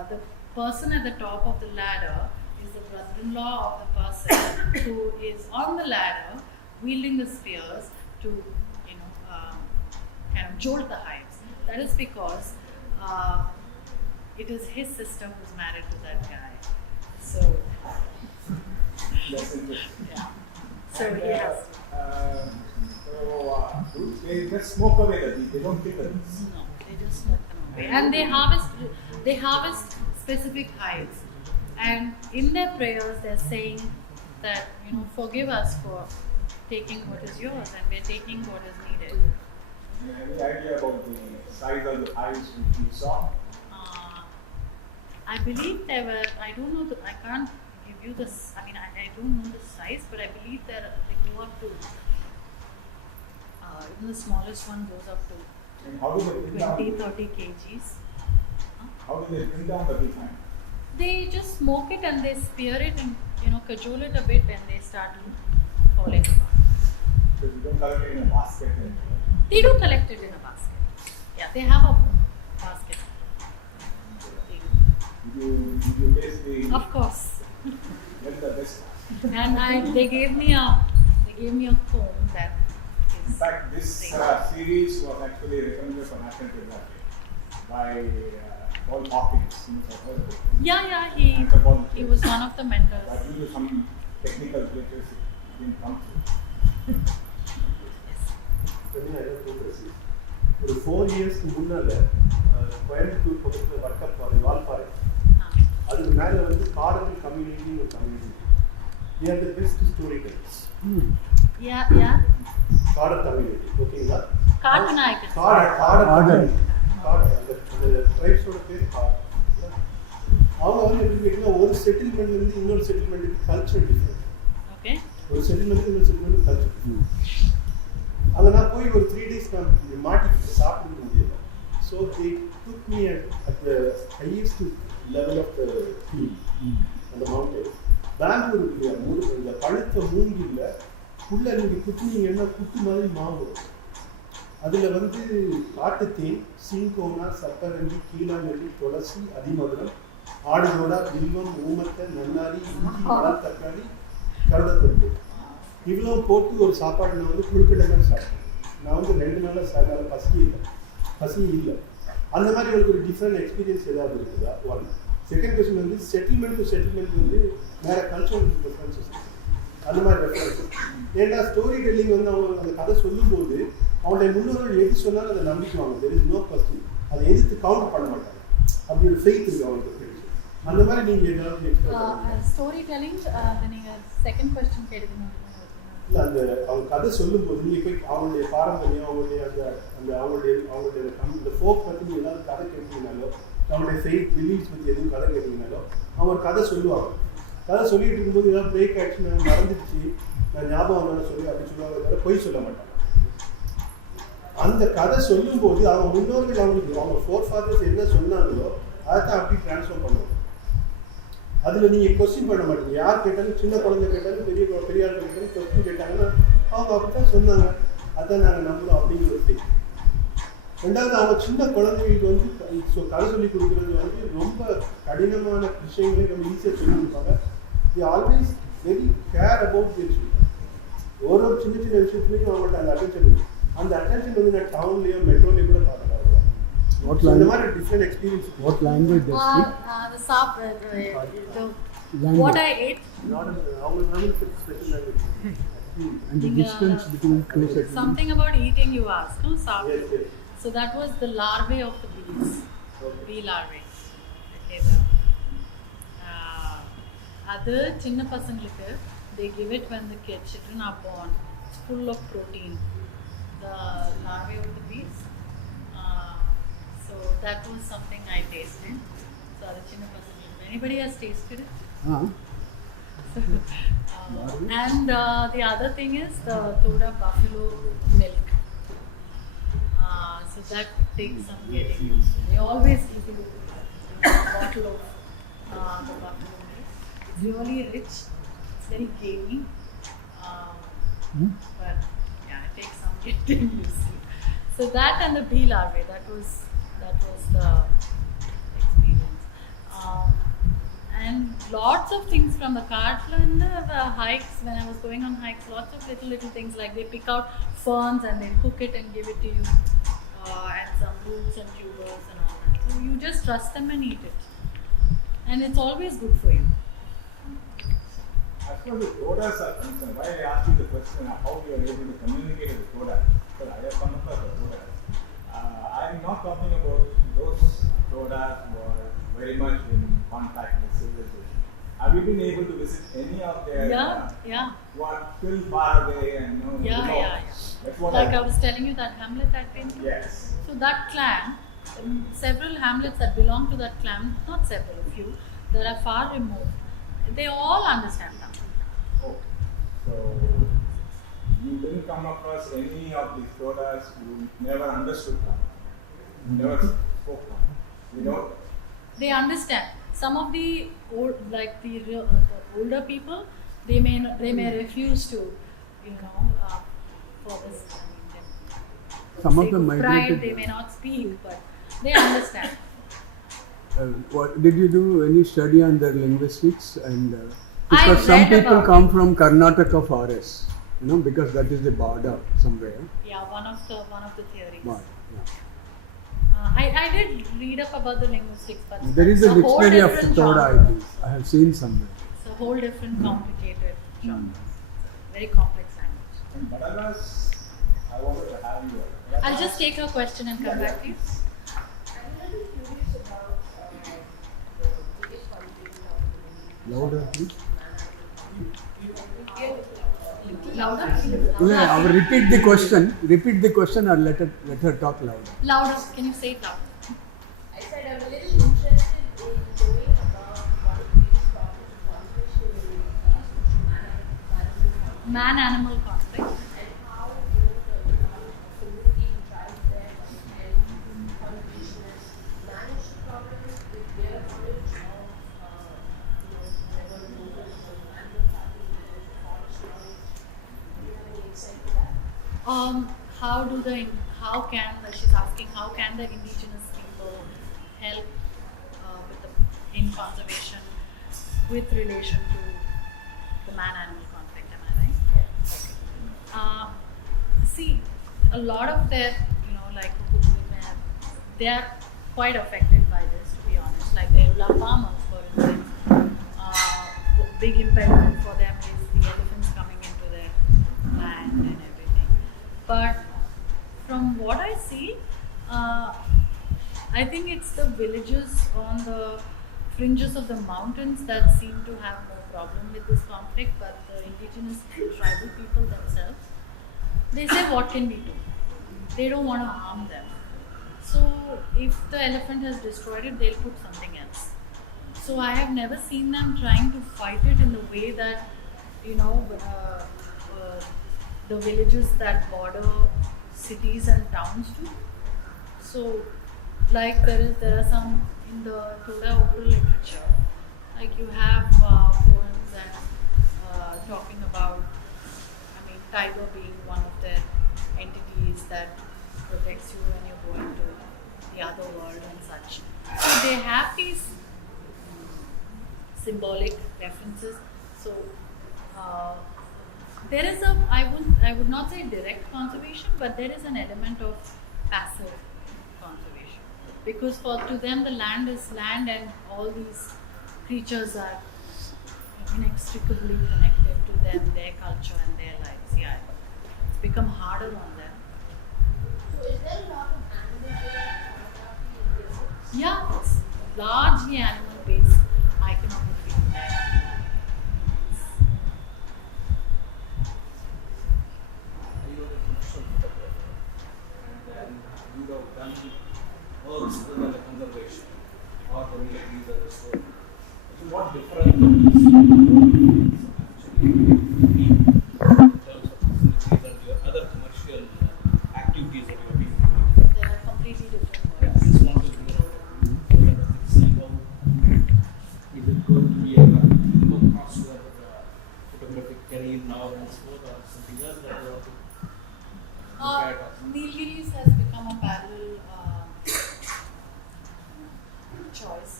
the person at the top of the ladder is the brother-in-law of the person who is on the ladder wielding the spears to, kind of jolt the hives. That is because it is his sister who's married to that guy. So, That's interesting. yeah. So, And, yes. They just smoke away the bees. They don't kill the bees. No, they just smoke them away. And they harvest specific hives. And in their prayers, they're saying that, forgive us for taking what is yours and we're taking what is needed. Any idea about the size of the hives which you saw? I believe there were, I don't know, I can't give you this, I don't know the size, but I believe they go up to, even the smallest one goes up to And how do they bring 20, down? 30 kgs. How do they bring down the beehive? They just smoke it and they spear it and cajole it a bit and they start falling apart. So you don't collect it in a basket. They do collect it in a basket. Yeah, they have a basket. You basically Of course. get the best. And they gave me a comb that In is. fact, this series was actually recommended for National Geographic by Paul Hawkins. You must have heard of it. Yeah, Anthropologist. he was one of the mentors. But due to some technical glitches, it didn't come through. ஒரு 4 இயர்ஸ்க்கு முன்னால கோயம்புத்தூர் பக்கத்தில் வட்டப்பாறை வால்பாறை அதுக்கு மேலே வந்து caudal கம்யூனிட்டின்னு ஒரு community they are the best storytellers. Yeah. Caudal community ஓகேங்களா Kartanayakan. Caudal அந்த ட்ரைப்ஸோட பேர் காடல். அவங்க வந்து எப்படி கேட்டீங்கன்னா ஒரு செட்டில்மெண்ட்லேருந்து இன்னொரு செட்டில்மெண்ட்டுக்கு கல்ச்சர் டிஃப்ரெண்ட். Okay. ஒரு செட்டில்மெண்ட்டுக்கு இன்னொரு செட்டில்மெண்ட்டுக்கு கல்ச்சர். அங்கே நான் போய் ஒரு 3 days நான் மாட்டிக்கிட்டு சாப்பிட முடியல. So they took me at the highest level of the hill அந்த மவுண்டன். பெங்களூர் இல்லையா இந்த பழுத்த மூங்கில்ல உள்ள நீங்கள் குத்துனீங்கன்னா குத்து மாதிரி மாவு. அதில் வந்து காட்டுத்தேன், சிங்கோனா, சப்பரங்கி, கீழாங்கல்லி, துளசி, அதிமதுரம், ஆடுகோடா, வில்வம், ஊமத்தை, நன்னாரி, இஞ்சி, மலர் தக்காளி, கருடப்பருப்பு இவ்வளோ போட்டு ஒரு சாப்பாடு நான் வந்து குழுக்கடை மாதிரி சாப்பிட்டேன். நான் வந்து 2 நாளாக சாப்பிடாத பசி இல்லை. அந்த மாதிரி உங்களுக்கு ஒரு டிஃப்ரெண்ட் எக்ஸ்பீரியன்ஸ் ஏதாவது இருக்குதா? ஒன். செகண்ட் கொஸ்டின் வந்து செட்டில்மெண்ட் டு செட்டில்மெண்ட் வந்து வேறு கல்ச்சரல் டிஃப்ரென்சஸ் அந்த மாதிரி ரெஃபரன்ஸஸ். ஏன்னா ஸ்டோரி டெல்லிங் வந்து அவங்க அந்த கதை சொல்லும்போது அவங்களுடைய முன்னோர்கள் எது சொன்னாலும் அதை நம்பிக்குவாங்க. There is no question. அதை எதிர்த்து கவுண்டர் பண்ண மாட்டாங்க. அப்படி ஒரு ஃபெய்த் இருக்குது அவங்களுக்கு. அந்த மாதிரி நீங்கள் ஏதாவது ஸ்டோரி டெல்லிங் நீங்கள் செகண்ட் கொஸ்டின் கேட்குறீங்க. இல்லை அந்த அவங்க கதை சொல்லும்போது நீங்கள் போய் அவங்களுடைய பாரம்பரியம் அவங்களுடைய அவங்களுடைய அந்த ஃபோக் பற்றி நீங்கள் ஏதாவது கதை கேட்டீங்கனாலோ அவங்களுடைய ஃபெய்த் பிலீஃப்ஸ் பற்றி எதுவும் கதை கேட்டீங்கனாலோ அவங்க ஒரு கதை சொல்லுவாங்க. கதை சொல்லிட்டு இருக்கும்போது ஏதாவது பிரேக் ஆகிடுச்சு, நான் மறந்துடுச்சு, நான் ஞாபகம் வந்தாலும் சொல்லி அப்படி சொல்லுவாங்க. தவிர பொய் சொல்ல மாட்டாங்க. அந்த கதை சொல்லும்போது அவங்க முன்னோர்கள் அவங்க ஃபோர் ஃபாதர்ஸ் என்ன சொன்னாங்களோ அதை தான் அப்படி ட்ரான்ஸ்ஃபர் பண்ணுவாங்க. அதில் நீங்கள் கொஸ்டின் பண்ண மாட்டீங்க. யார் கேட்டாலும், சின்ன குழந்தை கேட்டாலும், பெரிய ஆள் கேட்டாலும் கொஸ்டின் கேட்டாங்கன்னா அவங்க அப்படி தான் சொன்னாங்க, அதான் நாங்கள் நம்புகிறோம் அப்படிங்கிற ஒரு ஃபீல். ரெண்டாவது அவங்க சின்ன குழந்தைங்களுக்கு வந்து கதை சொல்லி கொடுக்குறது வந்து ரொம்ப கடினமான விஷயங்களே ரொம்ப ஈஸியாக சொல்லி கொடுப்பாங்க. They always very care about this. ஒரு சின்ன விஷயத்துலையும் அவங்கள்ட்ட அந்த அட்டென்ஷன் இருக்குது. அந்த அட்டென்ஷன் வந்து நான் டவுன்லேயோ மெட்ரோலேயோ கூட பார்க்கலாம். இந்த மாதிரி different experience. What language they speak? What I ate. அவங்களுக்கு special language. And the distance between two settlements. Something about eating you asked, no? Saap. Yes. So that was the larvae of the bees. Okay. Bee larvae. Okay, other chinna pasangalukku, they give it when the children are born. It's full of protein. The larvae of the bees. So that was something I tasted. So the chinna pasangalukku. Anybody has tasted it? And the other thing is the Toda buffalo milk. So that takes some getting used to. They always give you a bottle of the buffalo milk. It's really rich. It's very gamey. But yeah, it takes some getting used to. So that and the bee larvae, that was the experience. And lots of things from the carts and the hikes. When I was going on hikes, lots of little things like they pick out ferns and they cook it and give it to you, and some roots and tubers and all that. So you just trust them and eat it, and it's always good for you. As far as the Todas are concerned, why I asked you the question of how you are able to communicate with the Todas? Because I have come across the Todas. I am not talking about those Todas who are very much in contact with civilization. Have you been able to visit any of their who are still far away and That's what Like I was telling you that hamlet I've been to. Yes. So that clan, several hamlets that belong to that clan, not several, a few, that are far removed, they all understand that. Oh, so you didn't come across any of these Todas who never understood them, who never spoke them. You know. They understand. some of the old, like the older people, they may refuse to, for this. Some of sake them pride, migrated. they may not speak, but they understand. Did you do any study on their linguistics? And I because some read people about come from Karnataka forest, because that is the border somewhere. Yeah, one of the theories. Right, yeah. I did read up about the linguistics, but There is it's a whole dictionary of different Thoda, I genre. think. I have seen somewhere. It's a whole different complicated genre. Very complex language. In Banaras, I wanted to have you. I'll just take a question and come back to you. I'm a little curious about the biggest qualitative of Louder, please. Louder? Yeah, I will repeat the question. Repeat the question or let her talk louder. Louder. Can you say it louder? I said I'm a little interested in knowing about one of the biggest problems of conservation in Man-animal conflict. and how the community who thrives there and conservationists manage the problem with their knowledge of whatever movements or animal trafficking and forest knowledge. Do you have any insight to that? She's asking how can the indigenous people help in conservation with relation to the man-animal conflict, am I right? Okay. See, a lot of their, they are quite affected by this, to be honest. Like the Elle farmers, for instance, big impediment for them is the elephants coming into their land and everything. But from what I see, I think it's the villages on the fringes of the mountains that seem to have no problem with this conflict, but the indigenous tribal people themselves, they say what can we do? They don't want to harm them. So if the elephant has destroyed it, they'll put something else. So I have never seen them trying to fight it in the way that, the villages that border cities and towns do. So, like there are some in the Thoda oral literature, like you have poems and talking about, tiger being one of the entities that protects you when you're going to the other world and such. So they have these symbolic references. So there is I would not say direct conservation, but there is an element of passive conservation, because to them the land is land and all these creatures are inextricably connected to them, their culture and their lives. Yeah, it's become harder on them. So is there a lot of animal-based photography in this? Yeah, it's largely animal-based iconography in there. You are a professional photographer, and then you have done works other than conservation or the way these are restored. So what difference actually mean in terms of facilities and your other commercial activities that you have been doing? They are completely different I worlds. just want to see how is it going to be a across your photographic career now and so or something else that you have to look at? Nilgiris has become a parallel choice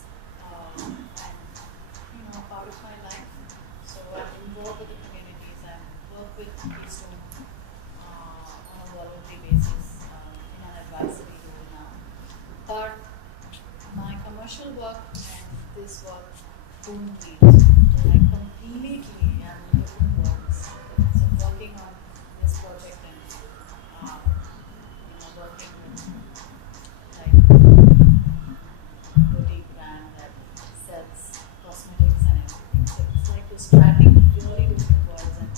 and part of my life. So I'm involved with the communities and work with these two on a voluntary basis in an advisory role now. But my commercial work and this work don't meet. So I completely am in different worlds. So working on this project and working with like boutique brand that sells cosmetics and everything. So it's like you're straddling really different worlds. And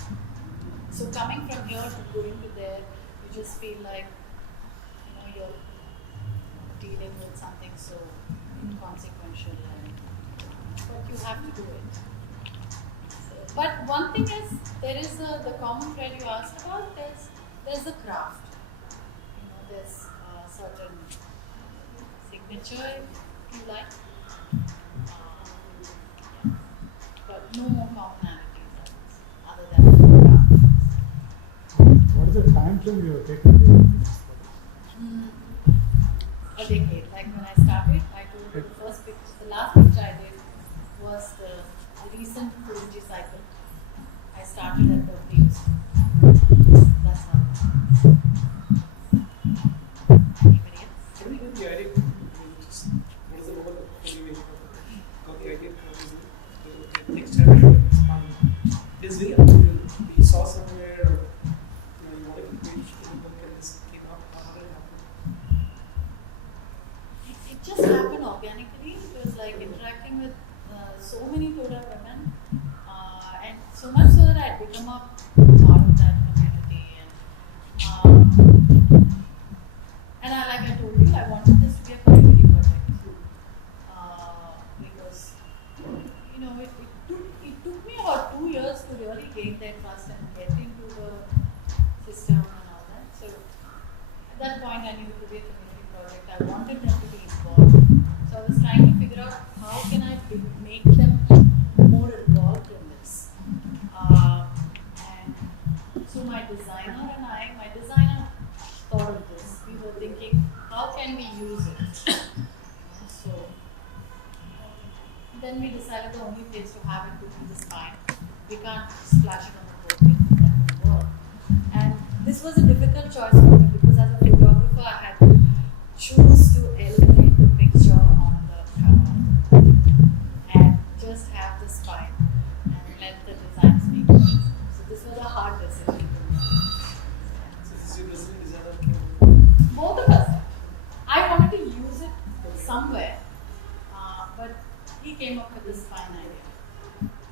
so coming from here to going to there, you just feel like you're dealing with something so inconsequential, but you have to do it. But one thing is, there is the common thread you asked about. There's the craft. There's certain signature, if you like, no more commonalities other than photography. What is the time frame you have taken to do this project? A decade. Like when I started, I told you the first picture, the last picture I did was the recent Fuji cycle. I started at the previous one. That's how. Anybody else? Can we get the idea? What is the role of the got the idea from the next time? It is very unusual. We saw somewhere, you wanted to create a book and this came up. How did it happen? It just happened organically. It was like interacting with so many Toda women, and so much so that I had become a part of that community. And like I told you, I wanted this to be a community project because it took me about 2 years to really gain their trust and get into the system and all that. So at that point, I knew it would be a community project. I wanted them to be involved. So I was trying to figure out how can I make them more involved in this. And so my designer thought of this. We were thinking, how can we use it? So then we decided the only place to have it would be the spine. We can't splash it on the whole thing. That would work. And this was a difficult choice for me because as a photographer, I had to choose to elevate the picture on the cover and just have the spine and let the design speak for itself. So this was a hard decision. So this is your Brazilian designer. Both of us. I wanted to use it somewhere, but he came up with this spine idea.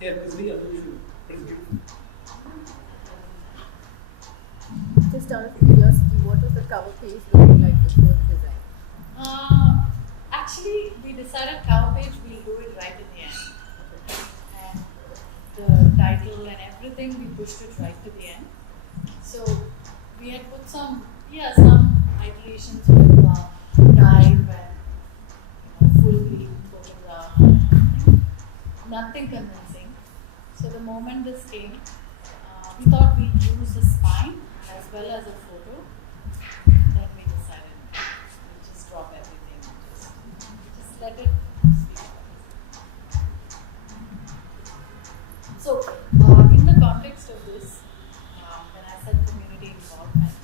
Yeah, it was very unusual. But it's beautiful. Just out of curiosity, what was the cover page looking like before the design? Actually, we decided cover page we'll do it right in the end. And the title and everything, we pushed it right to the end. So we had put some iterations with dive and full bleed photograph and everything. Nothing convincing. So the moment this came, we thought we'd use the spine as well as a photo. Then we decided we'll just drop everything and just let it speak for itself. So, in the context of this, when I said community involvement,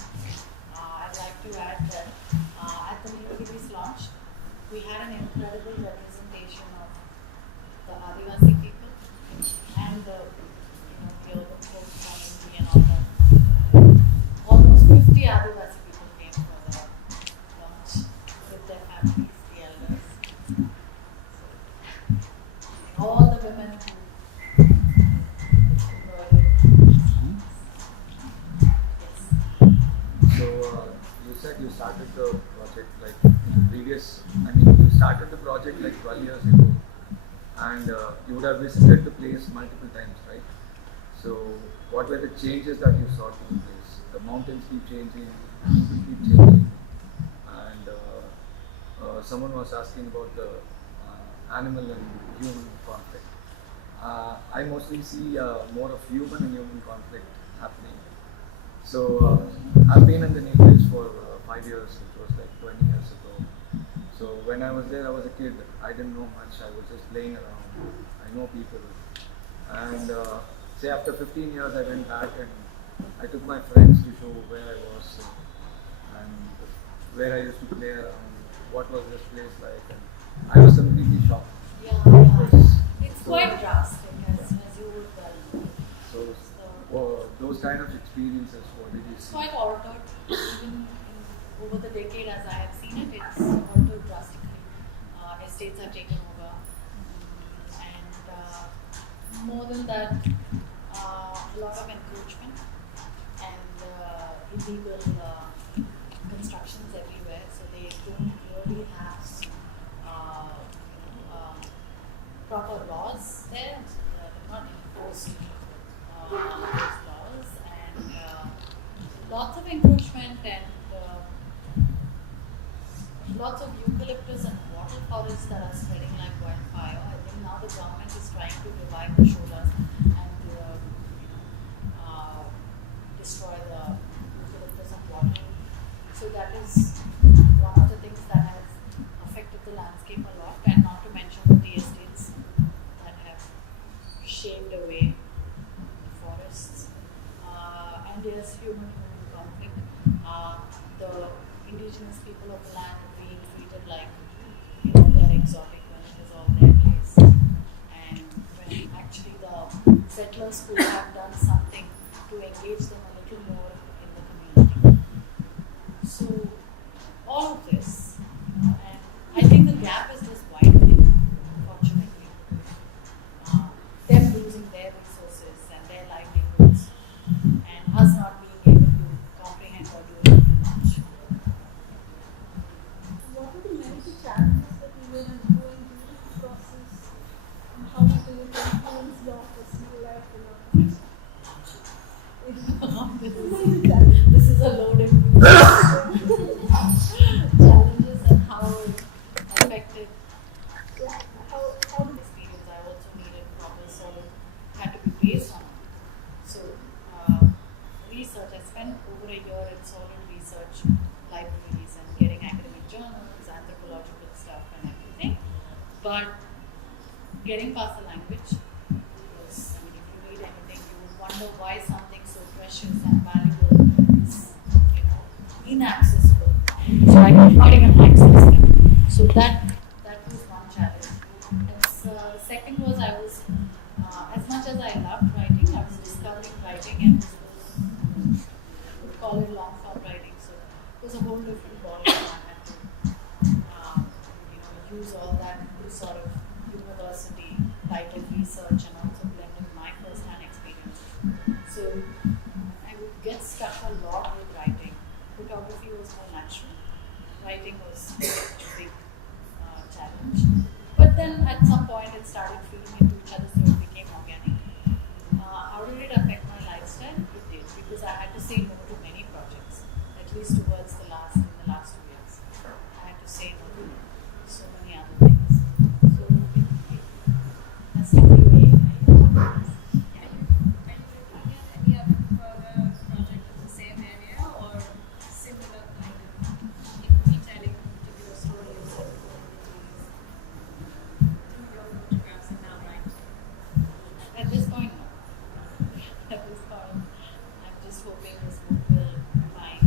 I'd like to add that at the Michelin Guides launch, we had an incredible representation of the Adivasi people and the urban folk from India and all that. Almost 50 Adivasi people came for the launch with their families, the elders. So, all the women who embroidered. Yes. So you said you started the project you started the project like 12 years ago, and you would have visited the place multiple times, right? So what were the changes that you saw to the place? The mountains keep changing, people keep changing, and someone was asking about the animal and human conflict. I mostly see more of human and human conflict happening. So I've been in the Nepal for 5 years, which was like 20 years ago. So when I was there, I was a kid. I didn't know much. I was just playing around. I know people. And say after 15 years, I went back and I took my friends to show where I was and where I used to play around. What was this place like? And I was completely shocked. It's quite drastic, as you would tell. So those kind of experiences, what did you see? It's quite altered. Even over the decade, as I have seen it, it's altered drastically. Estates are taken over, and more than that, a lot of encroachment and illegal constructions everywhere. So they don't really have proper laws there. They're not enforced those laws, and lots of encroachment and lots of eucalyptus and wattle forests that are spreading like wildfire. I think now the government is trying to revive the shoulders India's human-human conflict, the indigenous people of the land being treated like, they're exotic when it is all their place, and when actually the settlers could have done something to engage them a little more in the community. So all of this, and I think the gap is just widening, unfortunately. Them losing their resources and their livelihoods, and us not being able to comprehend or do it too much. What are the medical challenges that you will undergo in the process, and how will it influence your personal life and your This is a loaded challenges and how it affected how experience. I also needed proper solid, had to be based on it. So research, I spent over a year in solid research libraries and getting academic journals, anthropological stuff and everything. But getting past the language was, I mean, if you read anything, you would wonder why something so precious and valuable is, inaccessible. So I kept getting an access them. So that was one challenge. And the second was I was, as much as I loved writing, I was discovering writing, and this was, I would call it long form writing. So it was a whole different ballgame. I had to, use all that sort of university type of research and also blend in my first-hand experience. So I would get stuck a lot with writing. Photography was more natural. Writing was a big challenge. But then at some point it started feeding into each other, so it became organic. How did it affect my lifestyle? It did, because I had to say no to many projects, at least towards in the last 2 years. I had to say no to so many other things. So that's the only way. any other further project in the same area or similar kind of retelling particular stories or your photographs and now writing? At this point, no. At this point, I'm just hoping this book will find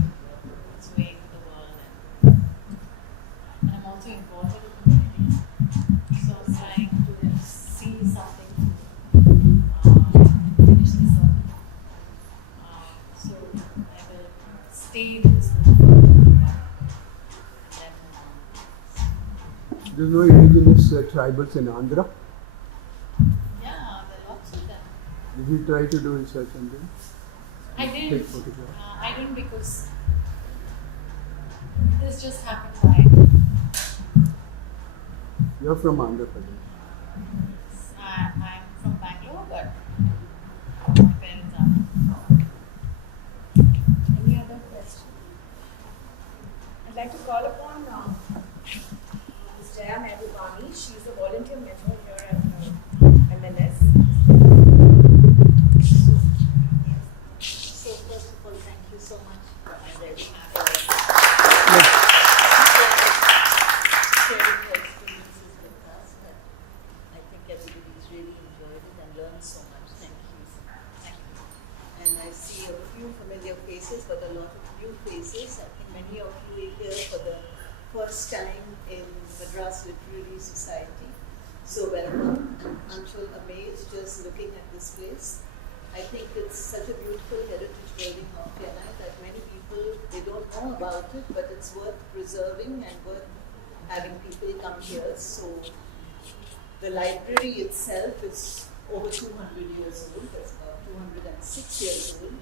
its way into the world. And I'm also involved in the community. So I'm trying to see something finish this up. So I will stay in this book for a little while. And then Do you know indigenous tribals in Andhra? yeah, there are lots of them. Did you try to do research on them? I didn't. Take photographs. I didn't because this just happened by. You're from Andhra Pradesh. I'm from Bangalore, but my parents are. Any other questions? I'd like to call upon Ms. Jaya Mehbubani. She's a volunteer mentor here at MNS. So first of all, thank you so much for sharing your experiences with us. I think everybody's really enjoyed it and learned so much. Thank you. Thank you. And I see a few familiar faces, but a lot of new faces. I think many of you are here for the first time in Madras Literary Society. So welcome. I'm so amazed just looking at this place. I think it's such a beautiful heritage building of Chennai that many people, they don't know about it, but it's worth preserving and worth having people come here. So the library itself is over 200 years old. It's about 206 years old.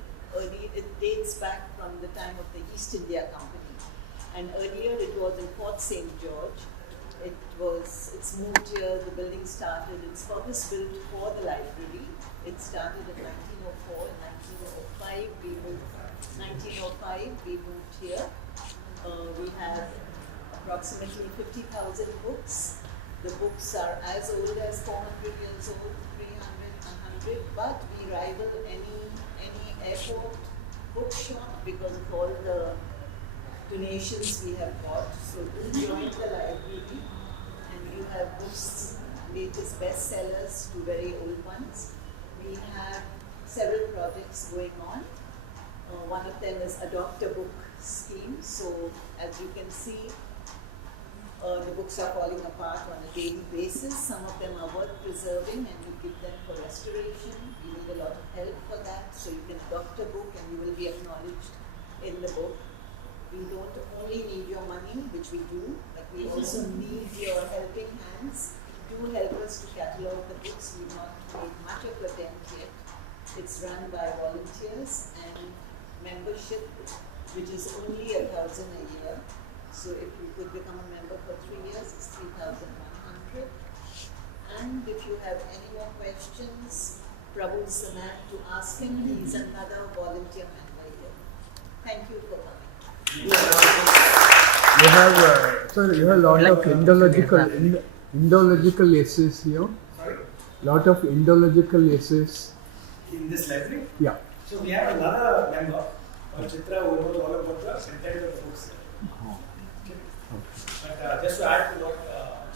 It dates back from the time of the East India Company. And earlier it was in Fort St. George. It's moved here, the building started, it's purpose-built for the library. It started in 1904, in 1905 we moved here. We have approximately 50,000 books. The books are as old as 400 years old, 300, 100, but we rival any airport bookshop because of all the donations we have got. So do join the library and you have books, latest bestsellers to very old ones. We have several projects going on. One of them is Adopt a Book scheme. So as you can see, the books are falling apart on a daily basis. Some of them are worth preserving and we give them for restoration. We need a lot of help for that. So you can adopt a book and you will be acknowledged in the book. We don't only need your money, which we do, but we also need your helping hands. Do help us to catalogue the books. We've not made much of an attempt yet. It's run by volunteers and membership, which is only 1,000 a year. So if you could become a member for 3 years, it's 3,100. And if you have any more questions, Prabhu's the man to ask him. He's another volunteer member here. Thank you for coming. You have, sir, you have a lot of Indological essays here. Sorry? Lot of Indological essays. In this library? Yeah. So we have another member, Chitra, who knows all about the content of the books. Okay. But just to add to what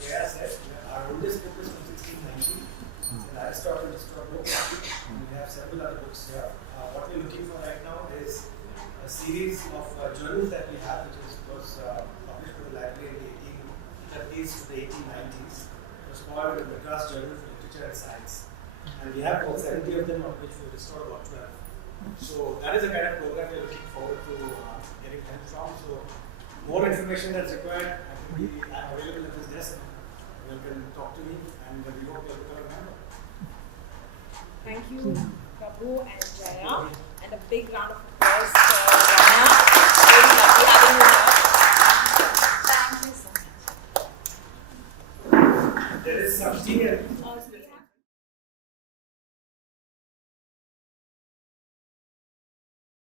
Jaya said, our oldest book is from 1690. It's an Aristotle book. We have several other books here. What we're looking for right now is a series of journals that we have, which was published by the library in the 1830s to the 1890s. It was called the Madras Journal for Literature and Science. And we have about 70 of them, of which we restored about 12. So that is the kind of program we're looking forward to getting help from. So more information that's required, I think I'm available at this desk. You can talk to me and we hope you'll become a member. Thank you, Prabhu and Jaya, and a big round of